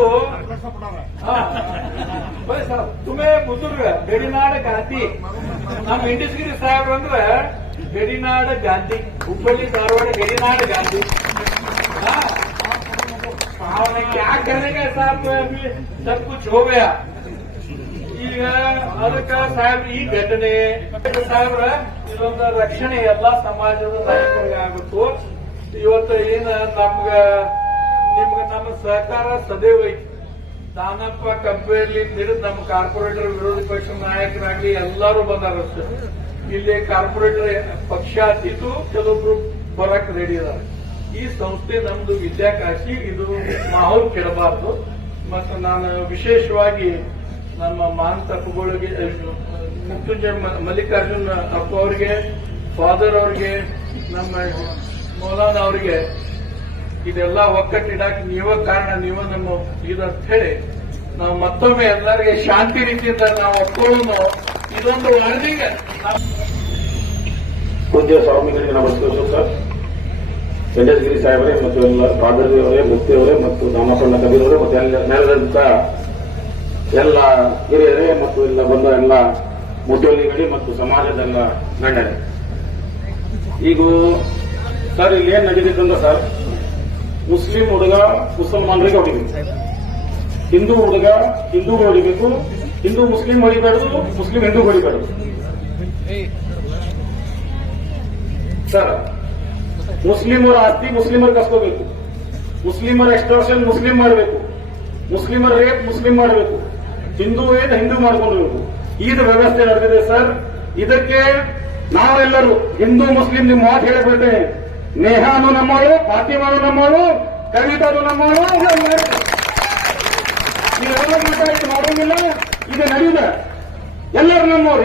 ತುಮೇ ಬುಜುರ್ಗ ಗಡಿನಾಡ ಗಾಂಧಿ, ನಮ್ಮ ಇಂಡಸ್ಗಿರಿ ಸಾಹೇಬ್ರ ಅಂದ್ರೆ ಗಡಿನಾಡ ಗಾಂಧಿ, ಹುಬ್ಬಳ್ಳಿ ಧಾರವಾಡ ಗಡಿನಾಡ ಗಾಂಧಿ. ಕ್ಯಾ ಕರೆಗೆ ಸಾಹೇಬ್ ಸಬ್ ಕುಚ್ ಹೋ ಗಯಾ. ಈಗ ಅದಕ್ಕ ಸಾಹೇಬ್ರ ಈ ಘಟನೆ ಸಾಹೇಬ್ರ ಇದೊಂದು ರಕ್ಷಣೆ ಎಲ್ಲಾ ಸಮಾಜದ ನಾಯಕರಿಗೆ ಆಗುತ್ತು. ಇವತ್ತು ಏನ ನಿಮ್ಗೆ ನಮ್ಮ ಸಹಕಾರ ಸದೈವ ಐತಿ. ದಾನಪ್ಪ ಕಂಪನಿಯಲ್ಲಿ ಹಿಡಿದು ನಮ್ಮ ಕಾರ್ಪೊರೇಟರ್, ವಿರೋಧಿ ಪಕ್ಷ ನಾಯಕರಾಗ್ಲಿ ಎಲ್ಲರೂ ಬಂದಾರ. ಇಲ್ಲಿ ಕಾರ್ಪೊರೇಟರ್ ಪಕ್ಷ ಅತಿಥು ಕೆಲವೊಬ್ರು ಬರಕ್ ರೆಡಿ ಇದಾರೆ. ಈ ಸಂಸ್ಥೆ ನಮ್ದು ವಿದ್ಯಾಕಾಶಿ, ಇದು ಮಾಹೋಲ್ ಕೆಡಬಾರ್ದು. ಮತ್ತು ನಾನು ವಿಶೇಷವಾಗಿ ನಮ್ಮ ಮಾಂತ ಅಪ್ಪಗಳಿಗೆ, ಮುತ್ತುಂಜಯ ಮಲ್ಲಿಕಾರ್ಜುನ್ ಅಪ್ಪ ಅವರಿಗೆ, ಫಾದರ್ ಅವರಿಗೆ, ನಮ್ಮ ಮೌಲಾನ ಅವರಿಗೆ ಇದೆಲ್ಲ ಒಕ್ಕಟ್ಟಿಡಾಕ್ ನೀವ ಕಾರಣ, ನೀವ ನಮ್ಮ ಇದಂತ ಹೇಳಿ ನಾವು ಮತ್ತೊಮ್ಮೆ ಎಲ್ಲರಿಗೆ ಶಾಂತಿ ರೀತಿಯಿಂದ ನಾವು ಒಪ್ಕೊಳ್ಳೋದು ಇದೊಂದು ವರದಿಗೆ ಪೂಜ್ಯ ಸ್ವಾಮಿಗಳಿಗೆ ನಮಸ್ಕಾರ ಸರ್. ಚಂಡೇಶ್ವರಿ ಸಾಹೇಬರೇ ಮತ್ತು ಎಲ್ಲ ಪಾದರಿಯವರೇ, ಮುಕ್ತಿಯವರೇ ಮತ್ತು ದಾಮಸಣ್ಣ ಕಬೀರವರೇ ಮತ್ತು ನೆಲದಂತ ಎಲ್ಲ ಹಿರಿಯರೇ ಮತ್ತು ಎಲ್ಲ ಬಂದ ಎಲ್ಲ ಮುದ್ದೋಲಿಗಳಿ ಮತ್ತು ಸಮಾಜದೆಲ್ಲ ಗಣ್ಯರೇ, ಈಗ ಸರ್ ಇಲ್ಲಿ ಏನ್ ನಡೀತಿತ್ತಂದ್ರೆ ಸರ್, ಮುಸ್ಲಿಂ ಹುಡುಗ ಮುಸಲ್ಮಾನರಿಗೆ ಹೊಡಿಬೇಕು, ಹಿಂದೂ ಹುಡುಗ ಹಿಂದೂಗೆ ಹೊಡಿಬೇಕು, ಹಿಂದೂ ಮುಸ್ಲಿಂ ಹೊಡಿಬಾರ್ದು, ಮುಸ್ಲಿಂ ಹಿಂದೂ ಹೊಡಿಬಾರ್ದು ಸರ್. ಮುಸ್ಲಿಮರ ಆಸ್ತಿ ಮುಸ್ಲಿಮರ್ ಕಸ್ಕೋಬೇಕು, ಮುಸ್ಲಿಮರ ಎಕ್ಸ್ಟೋರ್ಷನ್ ಮುಸ್ಲಿಂ ಮಾಡಬೇಕು, ಮುಸ್ಲಿಮರ ರೇಪ್ ಮುಸ್ಲಿಂ ಮಾಡಬೇಕು, ಹಿಂದೂ ಏನ್ ಹಿಂದೂ ಮಾಡ್ಕೊಂಡಿರ್ಬೇಕು. ಇದು ವ್ಯವಸ್ಥೆ ನಡೆದಿದೆ ಸರ್. ಇದಕ್ಕೆ ನಾವೆಲ್ಲರೂ ಹಿಂದೂ ಮುಸ್ಲಿಂ ನಿಮ್ಮ ಮಾತು ಹೇಳಬೇಕೇ, ನೇಹಾನು ನಮ್ಮಳು, ಫಾತಿಮಾನು ನಮ್ಮಳು, ಕವಿತಾನು ನಮ್ಮಳು. ನೀವೆಲ್ಲ ಮಾತಾಡಿ ಮಾಡೋದಿಲ್ಲ, ಇದು ನಡೆಯುದ. ಎಲ್ಲರೂ ನಮ್ಮವ್ರು.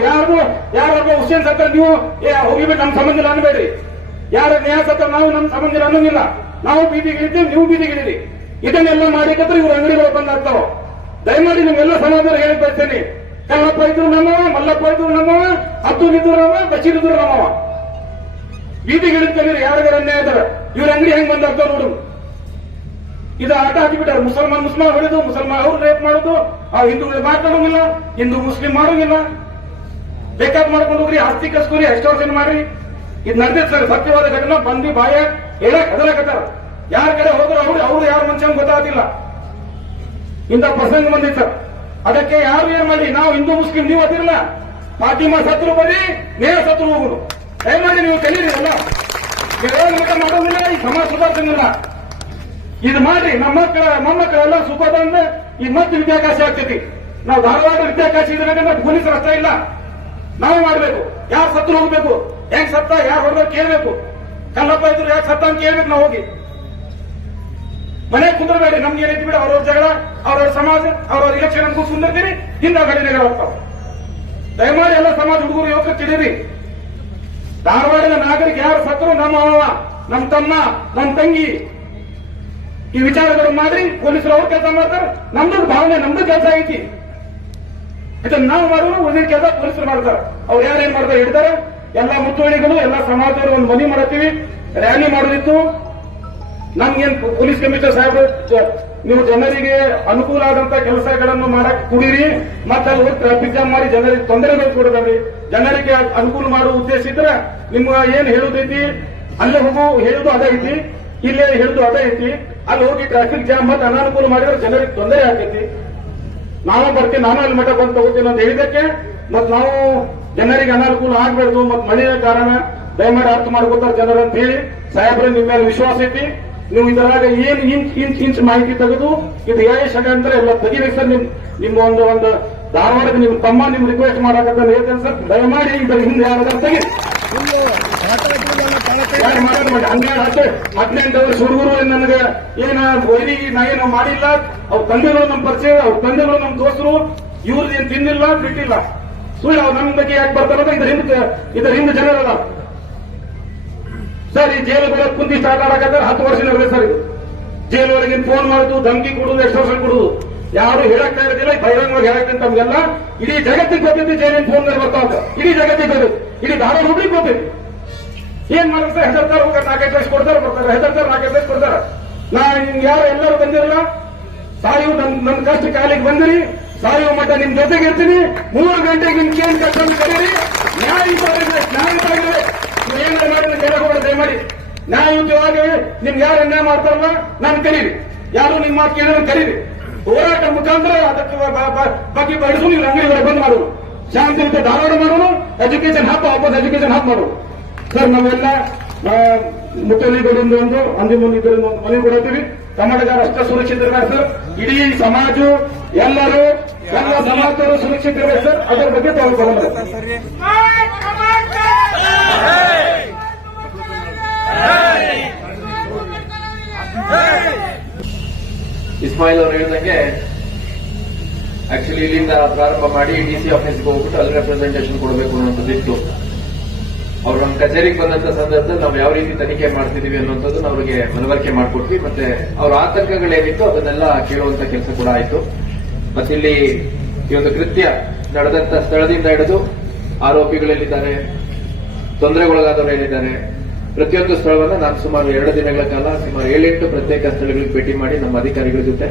ಯಾರು ಹುಸೇನ್ ಸತ್ತ ನೀವು ಹೋಗಿಬಿಟ್ಟು ನಮ್ಮ ಸಂಬಂಧ ಅನ್ಬೇಡ್ರಿ. ಯಾರ ನ್ಯಾಯ ಸತ್ತ ನಾವು ನಮ್ಮ ಸಂಬಂಧ ಅನ್ನೋದಿಲ್ಲ. ನಾವು ಬೀದಿಗಿಳಿತೀವಿ, ನೀವು ಬೀದಿಗಿಳಿರಿ. ಇದನ್ನೆಲ್ಲ ಮಾಡಿಕತ್ರ ಇವ್ರ ಅಂಗಡಿಗಳು ಬಂದಾಗ್ತಾವ. ದಯಮಾಡಿ ನಿಮ್ಗೆಲ್ಲ ಸಮಾಜದಲ್ಲಿ ಹೇಳಿ ಬರ್ತೇನೆ, ಕಲ್ಲಪ್ಪ ಇದ್ರು ನಮ್ಮವ, ಮಲ್ಲಪ್ಪ ಇದ್ರು ನಮ್ಮವ, ಅಬ್ದುಲ್ ಇದ್ರು ನಮ್ಮವ, ಬಶೀರ್ ಇದ್ರು ನಮ್ಮವ. ಬೀದಿಗಿಳಿದ್ಕಲ್ಲಿ ಯಾರಿಗಾರ ಅನ್ಯಾಯ ಇದಾರ, ಇವ್ರ ಅಂಗಡಿ ಹೆಂಗ್ ಬಂದಾಗ್ತಾವ ನೋಡು. ಇದು ಆಟ ಹಾಕಿಬಿಟ್ಟಾರೆ. ಮುಸಲ್ಮಾನ್ ಹೊಡೆದು, ಮುಸಲ್ಮಾನ್ ಅವ್ರು ರೇಪ್ ಮಾಡೋದು, ಆ ಹಿಂದೂಗಳು ಮಾತಾಡೋಂಗಿಲ್ಲ, ಹಿಂದೂ ಮುಸ್ಲಿಂ ಮಾಡೋಂಗಿಲ್ಲ. ಬೇಕಾದ್ ಮಾಡ್ಕೊಂಡು ಹೋಗ್ರಿ, ಆಸ್ತಿ ಕಸ್ಕೋರಿ, ಎಕ್ಸ್ಟೋರ್ಷನ್ ಮಾಡ್ರಿ. ಇದು ನಡೆದಿತ್ತು ಸರ್, ಸತ್ಯವಾದ ಘಟನೆ. ಬಂದಿ ಬಾಯ ಹೇಳಕ್ ಅದಲಕತ್ತಾರ. ಯಾರ ಕಡೆ ಹೋದ್ರು ಅವ್ರು ಯಾರ ಮನುಷ್ಯ ಗೊತ್ತಾಗಿಲ್ಲ. ಇಂಥ ಪ್ರಸಂಗ ಬಂದಿತ್ತು ಸರ್. ಅದಕ್ಕೆ ಯಾರು ಏನ್ ಮಾಡಿ, ನಾವು ಹಿಂದೂ ಮುಸ್ಲಿಂ ನೀವು ಅದಿರಲ್ಲ, ಫಾತಿಮಾ ಸತ್ರು ಬರೀ, ನೇಹ ಸತ್ರು ಹೋಗುದು. ದಯಮಾಡಿ ನೀವು ಕಲೀರಿಲ್ಲ, ಮಾಡೋದಿಲ್ಲ, ಈ ಸಮಾಜ ಸುಧಾರಿಸಂಗಿಲ್ಲ. ಇದು ಮಾಡ್ರಿ, ನಮ್ಮ ಮೊಮ್ಮಕ್ಕಳೆಲ್ಲ ಸುಖದ ಅಂದ್ರೆ ಈಗ ಮತ್ತೆ ವಿದ್ಯಾಭ್ಯಾಸ ಆಗ್ತೈತಿ. ನಾವು ಧಾರವಾಡ ವಿದ್ಯಾಭ್ಯಾಸ ಇದ್ರೆ ಪೊಲೀಸರು ಅಷ್ಟ ಇಲ್ಲ, ನಾವು ಮಾಡ್ಬೇಕು. ಯಾರು ಸತ್ರು ಹೋಗ್ಬೇಕು, ಹೆಂಗ್ ಸತ್ತ, ಯಾರು ಹೊಡೆದ ಕೇಳ್ಬೇಕು. ಕಲ್ಲಪ್ಪ ಇದ್ರು ಯಾಕೆ ಸತ್ತ ಅಂತ ಕೇಳ್ಬೇಕು. ನಾವು ಹೋಗಿ ಮನೆ ಕುಂದ್ರಬೇಡಿ, ನಮ್ಗೆ ಏನೈತಿ ಬಿಡ, ಅವ್ರವ್ರ ಜಗಳ, ಅವ್ರವ್ರ ಸಮಾಜ, ಅವ್ರವ್ರ ಇಲೆಕ್ಷನ್ ಅನ್ಕೂ ಕುಂದಿರ್ತೀರಿ, ಹಿಂದ ಘಟನೆಗಳು ಹೋಗ್ತಾವ. ದಯಮಾಡಿ ಎಲ್ಲ ಸಮಾಜ ಹುಡುಗರು ಯುವಕರು ತಿಳಿರಿ, ಧಾರವಾಡದ ನಾಗರಿಕ ಯಾರು ಸತ್ರು ನಮ್ಮ ಅವ, ನಮ್ಮ ತಮ್ಮ, ನಮ್ಮ ತಂಗಿ, ಈ ವಿಚಾರಗಳು ಮಾಡ್ರಿ. ಪೊಲೀಸರು ಅವ್ರ ಕೆಲಸ ಮಾಡ್ತಾರೆ, ನಮ್ದು ಭಾವನೆ, ನಮ್ದು ಕೆಲಸ ಐತಿ. ಇದನ್ನ ನಾವು ಮಾಡೋರು, ಉಳಿದ ಕೆಲಸ ಪೊಲೀಸರು ಮಾಡ್ತಾರೆ. ಅವ್ರು ಯಾರೇನ್ ಮಾಡ್ತಾರೆ ಹಿಡಿದಾರೆ. ಎಲ್ಲ ಮುತ್ತುವಳಿಗಳು, ಎಲ್ಲ ಸಮಾಜದವರು ಒಂದು ಮನಿ ಮಾಡತ್ತೀವಿ, ರ್ಯಾಲಿ ಮಾಡೋದಿತ್ತು. ನಮ್ಗೇನ್ ಪೊಲೀಸ್ ಕಮಿಷನರ್ ಸಾಹೇಬರು, ನೀವು ಜನರಿಗೆ ಅನುಕೂಲ ಆದಂತ ಕೆಲಸಗಳನ್ನು ಮಾಡಕ್ ಕುಡೀರಿ, ಮತ್ತೆ ಅಲ್ಲಿ ಹೋಗಿ ಟ್ರಾಫಿಕ್ ಜಾಮ್ ಮಾಡಿ ಜನರಿಗೆ ತೊಂದರೆ ಕೊಡಬೇಡ್ರಿ. ಜನರಿಗೆ ಅನುಕೂಲ ಮಾಡುವ ಉದ್ದೇಶ ಇದ್ರೆ ನಿಮ್ಗೆ ಏನ್ ಹೇಳುದೈತಿ, ಅಲ್ಲೇ ಹೋಗು ಹೇಳುದು ಅದೇ ಐತಿ, ಇಲ್ಲೇ ಹೇಳುದು ಅದೇ ಐತಿ. ಅಲ್ಲಿ ಹೋಗಿ ಟ್ರಾಫಿಕ್ ಜಾಮ್ ಮತ್ತೆ ಅನಾನುಕೂಲ ಮಾಡಿದ್ರೆ ಜನರಿಗೆ ತೊಂದರೆ ಆಗ್ತೈತಿ. ನಾವು ಬರ್ತೀವಿ, ನಾನು ಅಲ್ಲಿ ಮಠ ಬಂದು ತಗೋತೀನಿ ಅಂತ ಹೇಳಿದಕ್ಕೆ ಮತ್ ನಾವು ಜನರಿಗೆ ಅನಾನುಕೂಲ ಆಗ್ಬಾರ್ದು, ಮತ್ ಮಳೆಯ ಕಾರಣ ದಯಮಾಡಿ ಅರ್ಥ ಮಾಡ್ಕೋತಾರೆ ಜನರು ಅಂತ ಹೇಳಿ ಸಾಹೇಬ್ರೆ ನಿಮ್ಮ ಮೇಲೆ ವಿಶ್ವಾಸ ಐತಿ. ನೀವು ಇದರಾಗ ಏನ್ ಇಂಚ್ ಮಾಹಿತಿ ತೆಗೆದು ಇದು ಷಡ್ಯಂತ್ರ ಎಲ್ಲ ತೆಗಿಬೇಕು ಸರ್. ನಿಮ್ಮ ಒಂದು ಧಾರವಾಡಕ್ಕೆ ನಿಮ್ ತಮ್ಮ ನಿಮ್ ರಿಕ್ವೆಸ್ಟ್ ಮಾಡಕಂತ ಹೇಳ್ತೇನೆ ಸರ್. ದಯಮಾಡಿ ಇದರ ಹಿಂದೆ ಯಾರಾದ್ರೂ ತೆಗಿ. 18 ವರ್ಷ ಹುಡುಗರು ನನಗೆ ಏನ ವೈರಿ ನಾ ಏನು ಮಾಡಿಲ್ಲ. ಅವ್ರ ತಂದೆಗಳು ನಮ್ಮ ಪರಿಚಯ, ಅವ್ರ ತಂದೆಗಳು ನಮ್ಮ ದೋಸ್ತರು, ಇವ್ರದ್ದು ಏನ್ ತಿನ್ನಿಲ್ಲ ಬಿಟ್ಟಿಲ್ಲ. ಸುಳ್ಳು ಅವ್ರು ನನ್ನ ಬಗ್ಗೆ ಯಾಕೆ ಬರ್ತಾರ, ಇದರ ಹಿಂದೆ ಜನರಲ್ಲ ಸರ್. ಈ ಜೈಲುಗಳ ಕುಂತಿ ಸ್ಟಾರ್ಟ್ ಆಗಕತ್ತಾರೆ 10 ವರ್ಷ ಇರಲಿ ಸರ್. ಇದು ಜೈಲ್ ಒಳಗಿನ ಫೋನ್ ಮಾಡುದು, ಧಮಕಿ ಕೊಡುದು, ಎಕ್ಸ್ಟೋರ್ಷನ್ ಕೊಡುದು, ಯಾರು ಹೇಳಕ್ತಾ ಇರೋದಿಲ್ಲ. ಬಹಿರಂಗವಾಗಿ ಹೇಳಕ್ತೀನಿ ತಮ್ಗೆಲ್ಲ. ಇಡೀ ಜಗತ್ತಿಗೆ ಗೊತ್ತೈತಿ ಜೈಲಿನ ಫೋನ್ ಬರ್ತಾವ, ಇಡೀ ಜಗತ್ತಿಗೆ ಗೊತ್ತೈತಿ, ಇಡೀ ಧಾರವಾಡ ಹುಬ್ಳಿಗೆ ಗೊತ್ತೈತಿ. ಏನ್ ಮಾಡ್ತಾರೆ, ಹೆದರ್ತಾರ, ಹೋಗ 4 ಲಕ್ಷ ಕೊಡ್ತಾರೆ, ಬರ್ತಾರೆ, ಹೆದರ್ತಾರೆ, 4 ಲಕ್ಷ ಕೊಡ್ತಾರ. ನಾ ಯಾರು ಎಲ್ಲರೂ ಬಂದಿರಲ್ಲ, ಸಾಯು ನನ್ನ ಕಷ್ಟ ಕಾಲಿಗೆ ಬಂದಿರಿ, ಸಾಯುವ ಮಟ್ಟ ನಿಮ್ ಜೊತೆಗೆ ಇರ್ತೀನಿ. 3 ಗಂಟೆಗೆ ನಿಮ್ ಕೇಳಿ ಕಟ್ಟನ್ನು ಕರೀರಿ. ನ್ಯಾಯಯುತವಾಗಿದೆ ಏನಾರು ಮಾಡಿ ಕೇಳಕೋಬೇಡ, ದಯಮಾಡಿ ನ್ಯಾಯಯುತವಾಗಿ ನಿಮ್ಗೆ ಯಾರು ಅನ್ಯಾಯ ಮಾಡ್ತಾರಲ್ಲ ನಾನು ಕರೀರಿ. ಯಾರು ನಿಮ್ಮ ಮಾತು ಕೇಳಿದ್ರೆ ಕರೀರಿ. ಹೋರಾಟ ಮುಖಾಂತರ ಅದಕ್ಕೆ ಬಗ್ಗೆ ಬಡಿಸು. ನೀವು ಅಂಗಡಿಗಳ ಬಂದ್ ಮಾಡೋದು, ಶಾಂತಿಯುತ ಧಾರವಾಡ ಮಾಡೋದು, ಎಜುಕೇಶನ್ ಹಬ್, ವಾಪಸ್ ಎಜುಕೇಶನ್ ಹಬ್ ಮಾಡೋದು ಸರ್. ನಾವೆಲ್ಲ ಮುತ್ತಲಿಗರಿಂದ ಒಂದು ಅಂದಿಮೂಲ ಇದರಿಂದ ಒಂದು ಮನೆ ಕೊಡ್ತೀವಿ. ಕನ್ನಡಿಗರು ಅಷ್ಟೇ ಸುರಕ್ಷಿತರಿದ್ದಾರೆ ಸರ್. ಇಡೀ ಸಮಾಜ ಎಲ್ಲರೂ ಎಲ್ಲ ಸಮಾಜದವರು ಸುರಕ್ಷಿತರಿದ್ದಾರೆ ಸರ್. ಅದರ ಬಗ್ಗೆ ತಗೊಳ್ಕೊಳ್ಳೋದು. ಇಸ್ಮಾಯಿಲ್ ಅವರು ಹೇಳಿದಂಗೆ ಆಕ್ಚುಲಿ ಇಲ್ಲಿಂದ ಪ್ರಾರಂಭ ಮಾಡಿ ಡಿಸಿ ಆಫೀಸ್ಗೆ ಹೋಗ್ಬಿಟ್ಟು ಅಲ್ಲಿ ರೆಪ್ರೆಸೆಂಟೇಷನ್ ಕೊಡಬೇಕು ಅನ್ನೋದಿತ್ತು. ಅವ್ರು ನಮ್ಮ ಕಚೇರಿಗೆ ಬಂದಂತ ಸಂದರ್ಭದಲ್ಲಿ ನಾವು ಯಾವ ರೀತಿ ತನಿಖೆ ಮಾಡ್ತಿದೀವಿ ಅನ್ನೋಂಥದ್ದು ಅವರಿಗೆ ಮನವರಿಕೆ ಮಾಡಿಕೊಟ್ವಿ. ಮತ್ತೆ ಅವ್ರ ಆತಂಕಗಳೇನಿತ್ತು ಅದನ್ನೆಲ್ಲ ಕೇಳುವಂತ ಕೆಲಸ ಕೂಡ ಆಯಿತು. ಮತ್ತೆ ಇಲ್ಲಿ ಈ ಒಂದು ಕೃತ್ಯ ನಡೆದಂತ ಸ್ಥಳದಿಂದ ಹಿಡಿದು ಆರೋಪಿಗಳೆಲ್ಲಿದ್ದಾರೆ, ತೊಂದರೆಗೊಳಗಾದವರು ಏನಿದ್ದಾರೆ, ಪ್ರತಿಯೊಂದು ಸ್ಥಳವನ್ನ ನಾನು ಸುಮಾರು 2 ದಿನಗಳ ಕಾಲ ಸುಮಾರು 7-8 ಪ್ರತ್ಯೇಕ ಸ್ಥಳಗಳಿಗೆ ಭೇಟಿ ಮಾಡಿ ನಮ್ಮ ಅಧಿಕಾರಿಗಳ ಜೊತೆ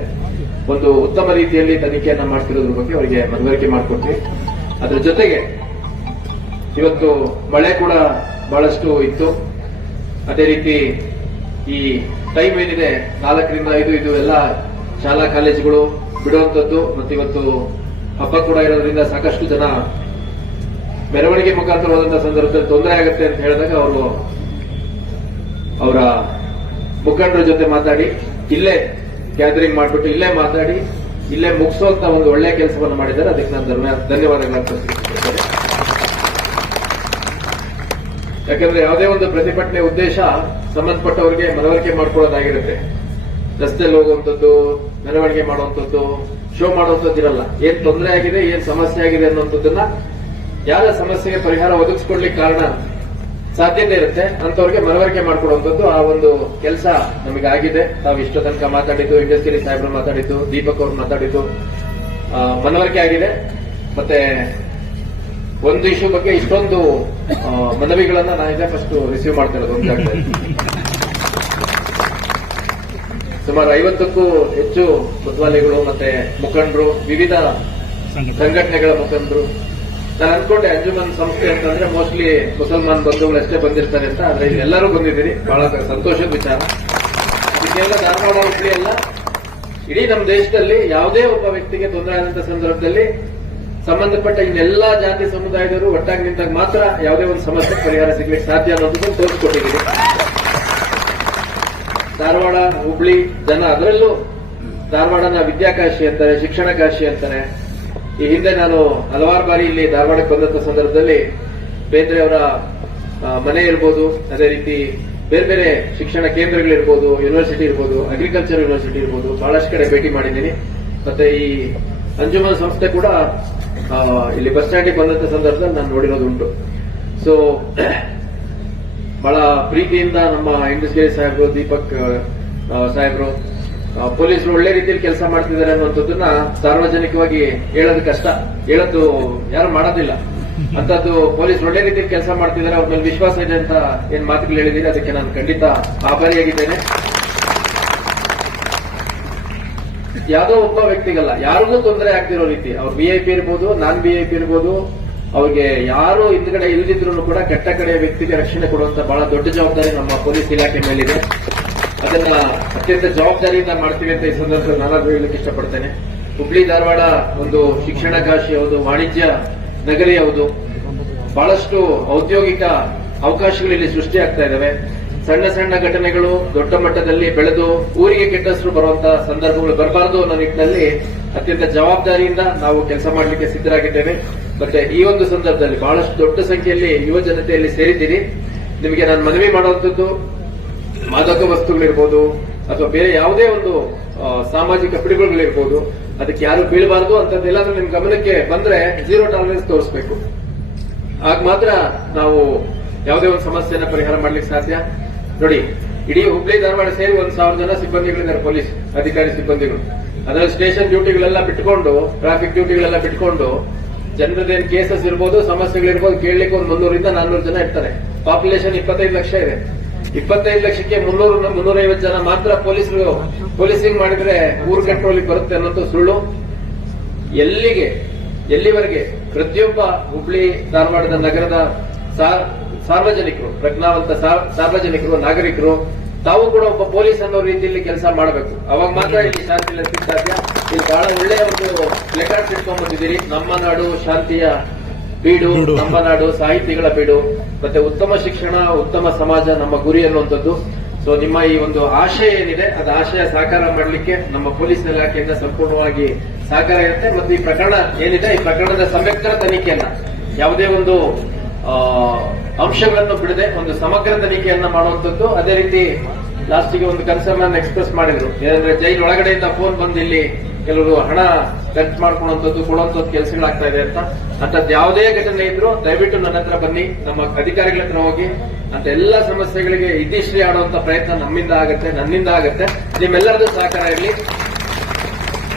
ಒಂದು ಉತ್ತಮ ರೀತಿಯಲ್ಲಿ ತನಿಖೆಯನ್ನ ಮಾಡ್ತಿರೋದ್ರ ಬಗ್ಗೆ ಅವರಿಗೆ ಮನವರಿಕೆ ಮಾಡಿಕೊಟ್ವಿ. ಅದರ ಜೊತೆಗೆ ಇವತ್ತು ಮಳೆ ಕೂಡ ಬಹಳಷ್ಟು ಇತ್ತು. ಅದೇ ರೀತಿ ಈ ಟೈಮ್ ಏನಿದೆ 4ರಿಂದ 5 ಇದು ಎಲ್ಲ ಶಾಲಾ ಕಾಲೇಜುಗಳು ಬಿಡುವಂತದ್ದು. ಮತ್ತೆ ಇವತ್ತು ಹಬ್ಬ ಕೂಡ ಇರೋದ್ರಿಂದ ಸಾಕಷ್ಟು ಜನ ಮೆರವಣಿಗೆ ಮುಖಾಂತರ ಹೋದಂತ ಸಂದರ್ಭದಲ್ಲಿ ತೊಂದರೆ ಆಗುತ್ತೆ ಅಂತ ಹೇಳಿದಾಗ ಅವರು ಅವರ ಮುಖಂಡರ ಜೊತೆ ಮಾತಾಡಿ ಇಲ್ಲೇ ಗ್ಯಾದರಿಂಗ್ ಮಾಡಿಬಿಟ್ಟು ಇಲ್ಲೇ ಮಾತಾಡಿ ಇಲ್ಲೇ ಮುಗಿಸುವಂತ ಒಂದು ಒಳ್ಳೆಯ ಕೆಲಸವನ್ನು ಮಾಡಿದ್ದಾರೆ. ಅದಕ್ಕೆ ನಾನು ಧನ್ಯವಾದಗಳನ್ನು ಅರ್ಪಿಸುತ್ತೇನೆ. ಯಾಕಂದ್ರೆ ಯಾವುದೇ ಒಂದು ಪ್ರತಿಭಟನೆ ಉದ್ದೇಶ ಸಂಬಂಧಪಟ್ಟವರಿಗೆ ಮನವರಿಕೆ ಮಾಡ್ಕೊಳ್ಳೋದಾಗಿರುತ್ತೆ. ರಸ್ತೆಯಲ್ಲಿ ಹೋಗುವಂಥದ್ದು, ಮೆರವಣಿಗೆ ಮಾಡುವಂಥದ್ದು, ಶೋ ಮಾಡುವಂಥದ್ದು ಇರಲ್ಲ. ಏನ್ ತೊಂದರೆ ಆಗಿದೆ, ಏನ್ ಸಮಸ್ಯೆ ಆಗಿದೆ ಅನ್ನುವಂಥದ್ದನ್ನ ಯಾರ ಸಮಸ್ಯೆಗೆ ಪರಿಹಾರ ಒದಗಿಸ್ಕೊಡ್ಲಿಕ್ಕೆ ಕಾರಣ ಸಾಧ್ಯತೆ ಇರುತ್ತೆ ಅಂತವ್ರಿಗೆ ಮನವರಿಕೆ ಮಾಡ್ಕೊಡುವಂಥದ್ದು ಆ ಒಂದು ಕೆಲಸ ನಮಗೆ ಆಗಿದೆ. ತಾವು ಇಷ್ಟ ತನಕ ಮಾತಾಡಿದ್ದು, ಇಂಡಸ್ಟ್ರಿ ಸಾಹೇಬ್ರು ಮಾತಾಡಿದ್ದು, ದೀಪಕ್ ಅವರು ಮಾತಾಡಿದ್ದು ಮನವರಿಕೆ ಆಗಿದೆ. ಮತ್ತೆ ಒಂದು ಇಶ್ಯೂ ಬಗ್ಗೆ ಇಷ್ಟೊಂದು ಮನವಿಗಳನ್ನ ನಾನೀಗ ಫಸ್ಟ್ ರಿಸೀವ್ ಮಾಡ್ತಾ ಇರೋದು ಒಂದಾಗ್ತದೆ. ಸುಮಾರು 50ಕ್ಕೂ ಹೆಚ್ಚು ಮುದ್ವಾಲಿಗಳು ಮತ್ತೆ ಮುಖಂಡರು, ವಿವಿಧ ಸಂಘಟನೆಗಳ ಮುಖಂಡರು. ನಾನು ಅನ್ಕೊಂಡೆ ಅಂಜುಮನ್ ಸಂಸ್ಥೆ ಅಂತಂದ್ರೆ ಮೋಸ್ಟ್ಲಿ ಮುಸಲ್ಮಾನ್ ಬಂಧುಗಳಷ್ಟೇ ಬಂದಿರ್ತಾರೆ ಅಂತ, ಆದ್ರೆ ಎಲ್ಲರೂ ಬಂದಿದ್ದೀರಿ, ಬಹಳ ಸಂತೋಷದ ವಿಚಾರ. ಇದು ಕೇವಲ ಧಾರವಾಡ ಹುಬ್ಳಿ ಅಲ್ಲ, ಇಡೀ ನಮ್ಮ ದೇಶದಲ್ಲಿ ಯಾವುದೇ ಒಬ್ಬ ವ್ಯಕ್ತಿಗೆ ತೊಂದರೆ ಆದಂತಹ ಸಂದರ್ಭದಲ್ಲಿ ಸಂಬಂಧಪಟ್ಟ ಇನ್ನೆಲ್ಲಾ ಜಾತಿ ಸಮುದಾಯದವರು ಒಟ್ಟಾಗಿ ನಿಂತಾಗ ಮಾತ್ರ ಯಾವುದೇ ಒಂದು ಸಮಸ್ಯೆ ಪರಿಹಾರ ಸಿಗ್ಲಿಕ್ಕೆ ಸಾಧ್ಯ ಅನ್ನೋದನ್ನು ತೋರಿಸ್ಕೊಟ್ಟಿದ್ದೀರಿ. ಧಾರವಾಡ ಹುಬ್ಳಿ ಜನ, ಅದರಲ್ಲೂ ಧಾರವಾಡನ ವಿದ್ಯಾಕಾಶಿ ಅಂತಾರೆ, ಶಿಕ್ಷಣ ಕಾಶಿ ಅಂತಾರೆ. ಈ ಹಿಂದೆ ನಾನು ಹಲವಾರು ಬಾರಿ ಇಲ್ಲಿ ಧಾರವಾಡಕ್ಕೆ ಬಂದಂತ ಸಂದರ್ಭದಲ್ಲಿ ಬೇಂದ್ರೆ ಅವರ ಮನೆ ಇರ್ಬೋದು, ಅದೇ ರೀತಿ ಬೇರೆ ಬೇರೆ ಶಿಕ್ಷಣ ಕೇಂದ್ರಗಳಿರ್ಬೋದು, ಯೂನಿವರ್ಸಿಟಿ ಇರ್ಬೋದು, ಅಗ್ರಿಕಲ್ಚರ್ ಯೂನಿವರ್ಸಿಟಿ ಇರ್ಬೋದು, ಬಹಳಷ್ಟು ಕಡೆ ಭೇಟಿ ಮಾಡಿದ್ದೀನಿ. ಮತ್ತೆ ಈ ಅಂಜುಮನ್ ಸಂಸ್ಥೆ ಕೂಡ ಇಲ್ಲಿ ಬಸ್ ಸ್ಟ್ಯಾಂಡಿಗೆ ಬಂದಂತ ಸಂದರ್ಭದಲ್ಲಿ ನಾನು ನೋಡಿರೋದುಂಟು. ಸೊ ಬಹಳ ಪ್ರೀತಿಯಿಂದ ನಮ್ಮ ಇಂಡಸ್ಟ್ರಿ ಸಾಹೇಬ್ರು, ದೀಪಕ್ ಸಾಹೇಬ್ರು, ಪೊಲೀಸರು ಒಳ್ಳೆ ರೀತಿಯಲ್ಲಿ ಕೆಲಸ ಮಾಡ್ತಿದ್ದಾರೆ ಅನ್ನುವಂಥದ್ದನ್ನ ಸಾರ್ವಜನಿಕವಾಗಿ ಹೇಳೋದು ಕಷ್ಟ, ಹೇಳೋದು ಯಾರು ಮಾಡೋದಿಲ್ಲ. ಅಂತದ್ದು ಪೊಲೀಸ್ ಒಳ್ಳೆ ರೀತಿಯಲ್ಲಿ ಕೆಲಸ ಮಾಡ್ತಿದ್ದಾರೆ, ಅವ್ರ ಮೇಲೆ ವಿಶ್ವಾಸ ಇದೆ ಅಂತ ಏನ್ ಮಾತುಗಳು ಹೇಳಿದೀನಿ, ಅದಕ್ಕೆ ನಾನು ಖಂಡಿತ ಆಭಾರಿಯಾಗಿದ್ದೇನೆ. ಯಾವುದೋ ಒಬ್ಬ ವ್ಯಕ್ತಿಗಲ್ಲ, ಯಾರಿಗೂ ತೊಂದರೆ ಆಗ್ತಿರೋ ರೀತಿ, ಅವ್ರು VIP ಇರ್ಬೋದು, ನಾನ್ VIP ಇರ್ಬೋದು, ಅವ್ರಿಗೆ ಯಾರು ಹಿಂದ್ಗಡೆ ಇಲ್ದಿದ್ರು ಕೂಡ ಕೆಟ್ಟ ಕಡೆಯ ವ್ಯಕ್ತಿಗೆ ರಕ್ಷಣೆ ಕೊಡುವಂತ ಬಹಳ ದೊಡ್ಡ ಜವಾಬ್ದಾರಿ ನಮ್ಮ ಪೊಲೀಸ್ ಇಲಾಖೆ ಮೇಲಿದೆ. ಅದನ್ನ ಅತ್ಯಂತ ಜವಾಬ್ದಾರಿಯಿಂದ ಮಾಡ್ತೀವಿ ಅಂತ ಈ ಸಂದರ್ಭದಲ್ಲಿ ನಾನು ಹೇಳಲಿಕ್ಕೆ ಇಷ್ಟಪಡ್ತೇನೆ. ಹುಬ್ಳಿ ಧಾರವಾಡ ಒಂದು ಶಿಕ್ಷಣ ಕಾಶಿ ಹೌದು, ವಾಣಿಜ್ಯ ನಗರಿ ಹೌದು, ಬಹಳಷ್ಟು ಔದ್ಯೋಗಿಕ ಅವಕಾಶಗಳು ಇಲ್ಲಿ ಸೃಷ್ಟಿಯಾಗ್ತಾ ಇದಾವೆ. ಸಣ್ಣ ಸಣ್ಣ ಘಟನೆಗಳು ದೊಡ್ಡ ಮಟ್ಟದಲ್ಲಿ ಬೆಳೆದು ಊರಿಗೆ ಕೆಟ್ಟ ಹೆಸರು ಬರುವಂತಹ ಸಂದರ್ಭಗಳು ಬರಬಾರದು ಅನ್ನೋ ನಿಟ್ಟಿನಲ್ಲಿ ಅತ್ಯಂತ ಜವಾಬ್ದಾರಿಯಿಂದ ನಾವು ಕೆಲಸ ಮಾಡಲಿಕ್ಕೆ ಸಿದ್ಧರಾಗಿದ್ದೇವೆ. ಮತ್ತೆ ಈ ಒಂದು ಸಂದರ್ಭದಲ್ಲಿ ಬಹಳಷ್ಟು ದೊಡ್ಡ ಸಂಖ್ಯೆಯಲ್ಲಿ ಯುವ ಜನತೆಯಲ್ಲಿ ಸೇರಿದ್ದೀರಿ. ನಿಮಗೆ ನಾನು ಮನವಿ ಮಾಡುವಂಥದ್ದು, ಮಾದಕ ವಸ್ತುಗಳಿರ್ಬೋದು ಅಥವಾ ಬೇರೆ ಯಾವುದೇ ಒಂದು ಸಾಮಾಜಿಕ ಪಿಡುಗುಗಳಿರ್ಬೋದು, ಅದಕ್ಕೆ ಯಾರು ಬೀಳಬಾರದು ಅಂತದ್ದೆಲ್ಲಾದ್ರೂ ನಿಮ್ ಗಮನಕ್ಕೆ ಬಂದ್ರೆ 0 ಟಾಲರೆನ್ಸ್ ತೋರಿಸಬೇಕು. ಆಗ ಮಾತ್ರ ನಾವು ಯಾವುದೇ ಒಂದು ಸಮಸ್ಯೆನ ಪರಿಹಾರ ಮಾಡ್ಲಿಕ್ಕೆ ಸಾಧ್ಯ. ನೋಡಿ, ಇಡೀ ಹುಬ್ಳಿ ಧಾರವಾಡ ಸೇರಿ 1,000 ಜನ ಸಿಬ್ಬಂದಿಗಳಿದ್ದಾರೆ, ಪೊಲೀಸ್ ಅಧಿಕಾರಿ ಸಿಬ್ಬಂದಿಗಳು. ಅದರಲ್ಲಿ ಸ್ಟೇಷನ್ ಡ್ಯೂಟಿಗಳೆಲ್ಲ ಬಿಟ್ಕೊಂಡು, ಟ್ರಾಫಿಕ್ ಡ್ಯೂಟಿಗಳೆಲ್ಲ ಬಿಟ್ಕೊಂಡು, ಜನರದೇನು ಕೇಸಸ್ ಇರ್ಬೋದು, ಸಮಸ್ಯೆಗಳಿರ್ಬೋದು, ಕೇಳಲಿಕ್ಕೆ ಒಂದು 300 ರಿಂದ 400 ಜನ ಇರ್ತಾರೆ. ಪಾಪ್ಯುಲೇಷನ್ 25 ಲಕ್ಷ ಇದೆ. 25 ಲಕ್ಷಕ್ಕೆ 300-350 ಜನ ಮಾತ್ರ ಪೊಲೀಸಿಂಗ್ ಮಾಡಿದ್ರೆ ಊರು ಕಂಟ್ರೋಲಿಗೆ ಬರುತ್ತೆ ಅನ್ನೋದು ಸುಳ್ಳು. ಎಲ್ಲಿವರೆಗೆ ಪ್ರತಿಯೊಬ್ಬ ಹುಬ್ಳಿ ಧಾರವಾಡದ ನಗರದ ಸಾರ್ವಜನಿಕರು, ಪ್ರಜ್ಞಾವಂತ ಸಾರ್ವಜನಿಕರು, ನಾಗರಿಕರು ತಾವು ಕೂಡ ಒಬ್ಬ ಪೊಲೀಸ್ ಅನ್ನೋ ರೀತಿಯಲ್ಲಿ ಕೆಲಸ ಮಾಡಬೇಕು. ಅವಾಗ ಮಾತ್ರ ಇಲ್ಲಿ ಶಾಂತಿ ನೆಲೆಸಲಿಕ್ಕೆ ಸಾಧ್ಯ. ಇಲ್ಲಿ ಬಹಳ ಒಳ್ಳೆಯ ಒಂದು ಲೆಟರ್ಸ್ ಇಟ್ಕೊಂಡ್ಬಂದಿದ್ದೀರಿ. ನಮ್ಮ ನಾಡು ಶಾಂತಿಯ ಬೀಡು, ನಮ್ಮ ನಾಡು ಸಾಹಿತಿಗಳ ಬೀಡು, ಮತ್ತೆ ಉತ್ತಮ ಶಿಕ್ಷಣ, ಉತ್ತಮ ಸಮಾಜ ನಮ್ಮ ಗುರಿ ಅನ್ನುವಂಥದ್ದು. ಸೊ ನಿಮ್ಮ ಈ ಒಂದು ಆಶಯ ಏನಿದೆ, ಅದು ಆಶಯ ಸಾಕಾರ ಮಾಡಲಿಕ್ಕೆ ನಮ್ಮ ಪೊಲೀಸ್ ಇಲಾಖೆಯಿಂದ ಸಂಪೂರ್ಣವಾಗಿ ಸಹಕಾರ ಇರುತ್ತೆ. ಮತ್ತೆ ಈ ಪ್ರಕರಣ ಏನಿದೆ, ಈ ಪ್ರಕರಣದ ಸಂಯುಕ್ತ ತನಿಖೆಯನ್ನ, ಯಾವುದೇ ಒಂದು ಅಂಶಗಳನ್ನು ಬಿಡದೆ ಒಂದು ಸಮಗ್ರ ತನಿಖೆಯನ್ನ ಮಾಡುವಂಥದ್ದು. ಅದೇ ರೀತಿ ಲಾಸ್ಟಿಗೆ ಒಂದು ಕನ್ಸರ್ನ್ ಅನ್ನು ಎಕ್ಸ್ಪ್ರೆಸ್ ಮಾಡಿದ್ರು, ಏನಂದ್ರೆ ಜೈಲ್ ಒಳಗಡೆಯಿಂದ ಫೋನ್ ಬಂದು ಇಲ್ಲಿ ಕೆಲವರು ಹಣ ಖರ್ಚು ಮಾಡ್ಕೊಳ್ಳುವಂಥದ್ದು, ಕೊಡುವಂಥದ್ದು ಕೆಲಸಗಳಾಗ್ತಾ ಇದೆ ಅಂತ. ಅಂತದ್ದು ಯಾವುದೇ ಘಟನೆ ಇದ್ರು ದಯವಿಟ್ಟು ನನ್ನ ಹತ್ರ ಬನ್ನಿ, ನಮ್ಮ ಅಧಿಕಾರಿಗಳ ಹತ್ರ ಹೋಗಿ ಅಂತ ಎಲ್ಲಾ ಸಮಸ್ಯೆಗಳಿಗೆ ಇತಿಶ್ರೀ ಆಡುವಂತ ಪ್ರಯತ್ನ ನಮ್ಮಿಂದ ಆಗುತ್ತೆ, ನನ್ನಿಂದ ಆಗುತ್ತೆ. ನಿಮ್ಮೆಲ್ಲರದ್ದು ಸಹಕಾರ ಇರಲಿ.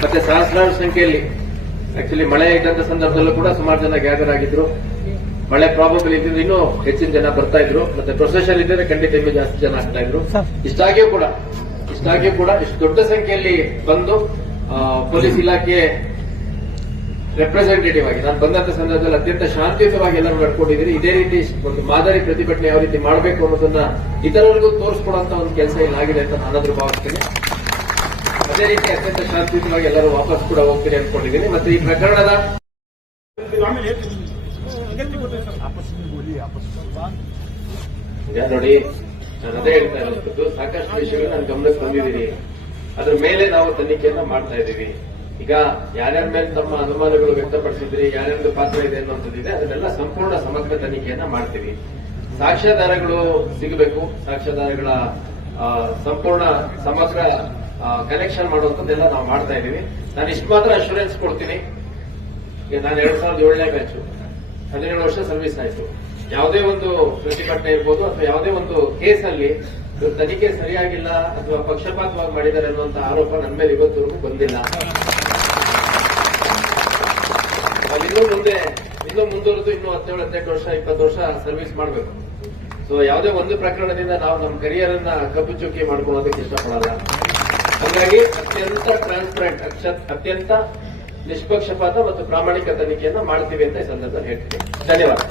ಮತ್ತೆ ಸಹಸ್ರಾರು ಸಂಖ್ಯೆಯಲ್ಲಿ ಆಕ್ಚುಲಿ ಮಳೆ ಇದ್ದಂತ ಸಂದರ್ಭದಲ್ಲೂ ಕೂಡ ಸುಮಾರು ಜನ ಗ್ಯಾದರ್ ಆಗಿದ್ರು. ಮಳೆ ಪ್ರಾಬಬಲ್ ಇದ್ದಿದ್ದು ಇನ್ನೂ ಹೆಚ್ಚಿನ ಜನ ಬರ್ತಾ ಇದ್ರು. ಮತ್ತೆ ಪ್ರೊಸೆಷನ್ ಇದ್ದರೆ ಖಂಡಿತ ಇನ್ನೂ ಜಾಸ್ತಿ ಜನ ಆಗ್ತಾ ಇದ್ರು. ಇಷ್ಟಾಗಿಯೂ ಕೂಡ ಇಷ್ಟು ದೊಡ್ಡ ಸಂಖ್ಯೆಯಲ್ಲಿ ಬಂದು ಪೊಲೀಸ್ ಇಲಾಖೆ ರೆಪ್ರೆಸೆಂಟೇಟಿವ್ ಆಗಿ ನಾನು ಬಂದಂತ ಸಂದರ್ಭದಲ್ಲಿ ಅತ್ಯಂತ ಶಾಂತಿಯುತವಾಗಿ ಎಲ್ಲರೂ ನಡ್ಕೊಂಡಿದ್ದೀರಿ. ಇದೇ ರೀತಿ ಒಂದು ಮಾದರಿ ಪ್ರತಿಭಟನೆ ಯಾವ ರೀತಿ ಮಾಡಬೇಕು ಅನ್ನೋದನ್ನ ಇತರರಿಗೂ ತೋರಿಸ್ಕೊಡುವಂತ ಒಂದು ಕೆಲಸ ಇಲ್ಲಾಗಿದೆ ಅಂತ ನಾನಾದ್ರೂ ಭಾವಿಸ್ತೇನೆ. ಅದೇ ರೀತಿ ಅತ್ಯಂತ ಶಾಂತಿಯುತವಾಗಿ ಎಲ್ಲರೂ ವಾಪಸ್ ಕೂಡ ಹೋಗ್ತೀರಿ ಅನ್ಕೊಂಡಿದ್ದೀನಿ. ಮತ್ತೆ ಈ ಪ್ರಕರಣದ ನೋಡಿ, ನಾನು ಅದೇ ಹೇಳ್ತಾ ಇರುವಂತದ್ದು, ಸಾಕಷ್ಟು ವಿಷಯಗಳು ನನ್ನ ಗಮನಕ್ಕೆ ಬಂದಿದ್ದೀನಿ. ಅದ್ರ ಮೇಲೆ ನಾವು ತನಿಖೆಯನ್ನ ಮಾಡ್ತಾ ಇದ್ದೀವಿ. ಈಗ ಯಾರ್ಯಾರ ಮೇಲೆ ತಮ್ಮ ಅನುಮಾನಗಳು ವ್ಯಕ್ತಪಡಿಸಿದ್ರಿ, ಯಾರ್ಯಾರ್ದು ಪಾತ್ರ ಇದೆ ಅನ್ನೋಂಥದ್ದಿದೆ, ಅದನ್ನೆಲ್ಲ ಸಂಪೂರ್ಣ ಸಮಗ್ರ ತನಿಖೆಯನ್ನ ಮಾಡ್ತೀವಿ. ಸಾಕ್ಷ್ಯಾಧಾರಗಳು ಸಿಗಬೇಕು, ಸಾಕ್ಷ್ಯಾಧಾರಗಳ ಸಂಪೂರ್ಣ ಸಮಗ್ರ ಕನೆಕ್ಷನ್ ಮಾಡುವಂಥದ್ದೆಲ್ಲ ನಾವು ಮಾಡ್ತಾ ಇದ್ದೀವಿ. ನಾನು ಇಷ್ಟು ಮಾತ್ರ ಅಶ್ಯೂರೆನ್ಸ್ ಕೊಡ್ತೀನಿ. ನಾನು 2007ನೇ ಬ್ಯಾಚು, 17 ವರ್ಷ ಸರ್ವಿಸ್ ಆಯಿತು. ಯಾವುದೇ ಒಂದು ಪ್ರತಿಭಟನೆ ಇರ್ಬೋದು ಅಥವಾ ಯಾವುದೇ ಒಂದು ಕೇಸಲ್ಲಿ ಇವ್ರ ತನಿಖೆ ಸರಿಯಾಗಿಲ್ಲ ಅಥವಾ ಪಕ್ಷಪಾತವಾಗಿ ಮಾಡಿದ್ದಾರೆ ಅನ್ನುವಂತ ಆರೋಪ ನನ್ನ ಮೇಲೆ ಇವತ್ತವರೆಗೂ ಬಂದಿಲ್ಲ. ಇನ್ನೂ ಮುಂದುವರೆದು ಇನ್ನೂ 17-18 ವರ್ಷ 20 ವರ್ಷ ಸರ್ವಿಸ್ ಮಾಡಬೇಕು. ಸೊ ಯಾವುದೇ ಒಂದು ಪ್ರಕರಣದಿಂದ ನಾವು ನಮ್ಮ ಕರಿಯರ್ ಅನ್ನ ಕಬ್ಬು ಚುಕ್ಕಿ ಮಾಡ್ಕೊಳ್ಳೋದಕ್ಕೆ ಇಷ್ಟಪಡಲ್ಲ. ಹಾಗಾಗಿ ಅತ್ಯಂತ ಟ್ರಾನ್ಸ್ಪರೆಂಟ್, ಅತ್ಯಂತ ನಿಷ್ಪಕ್ಷಪಾತ ಮತ್ತು ಪ್ರಾಮಾಣಿಕ ತನಿಖೆಯನ್ನ ಮಾಡ್ತೀವಿ ಅಂತ ಈ ಸಂದರ್ಭದಲ್ಲಿ ಹೇಳ್ತೀನಿ. ಧನ್ಯವಾದ.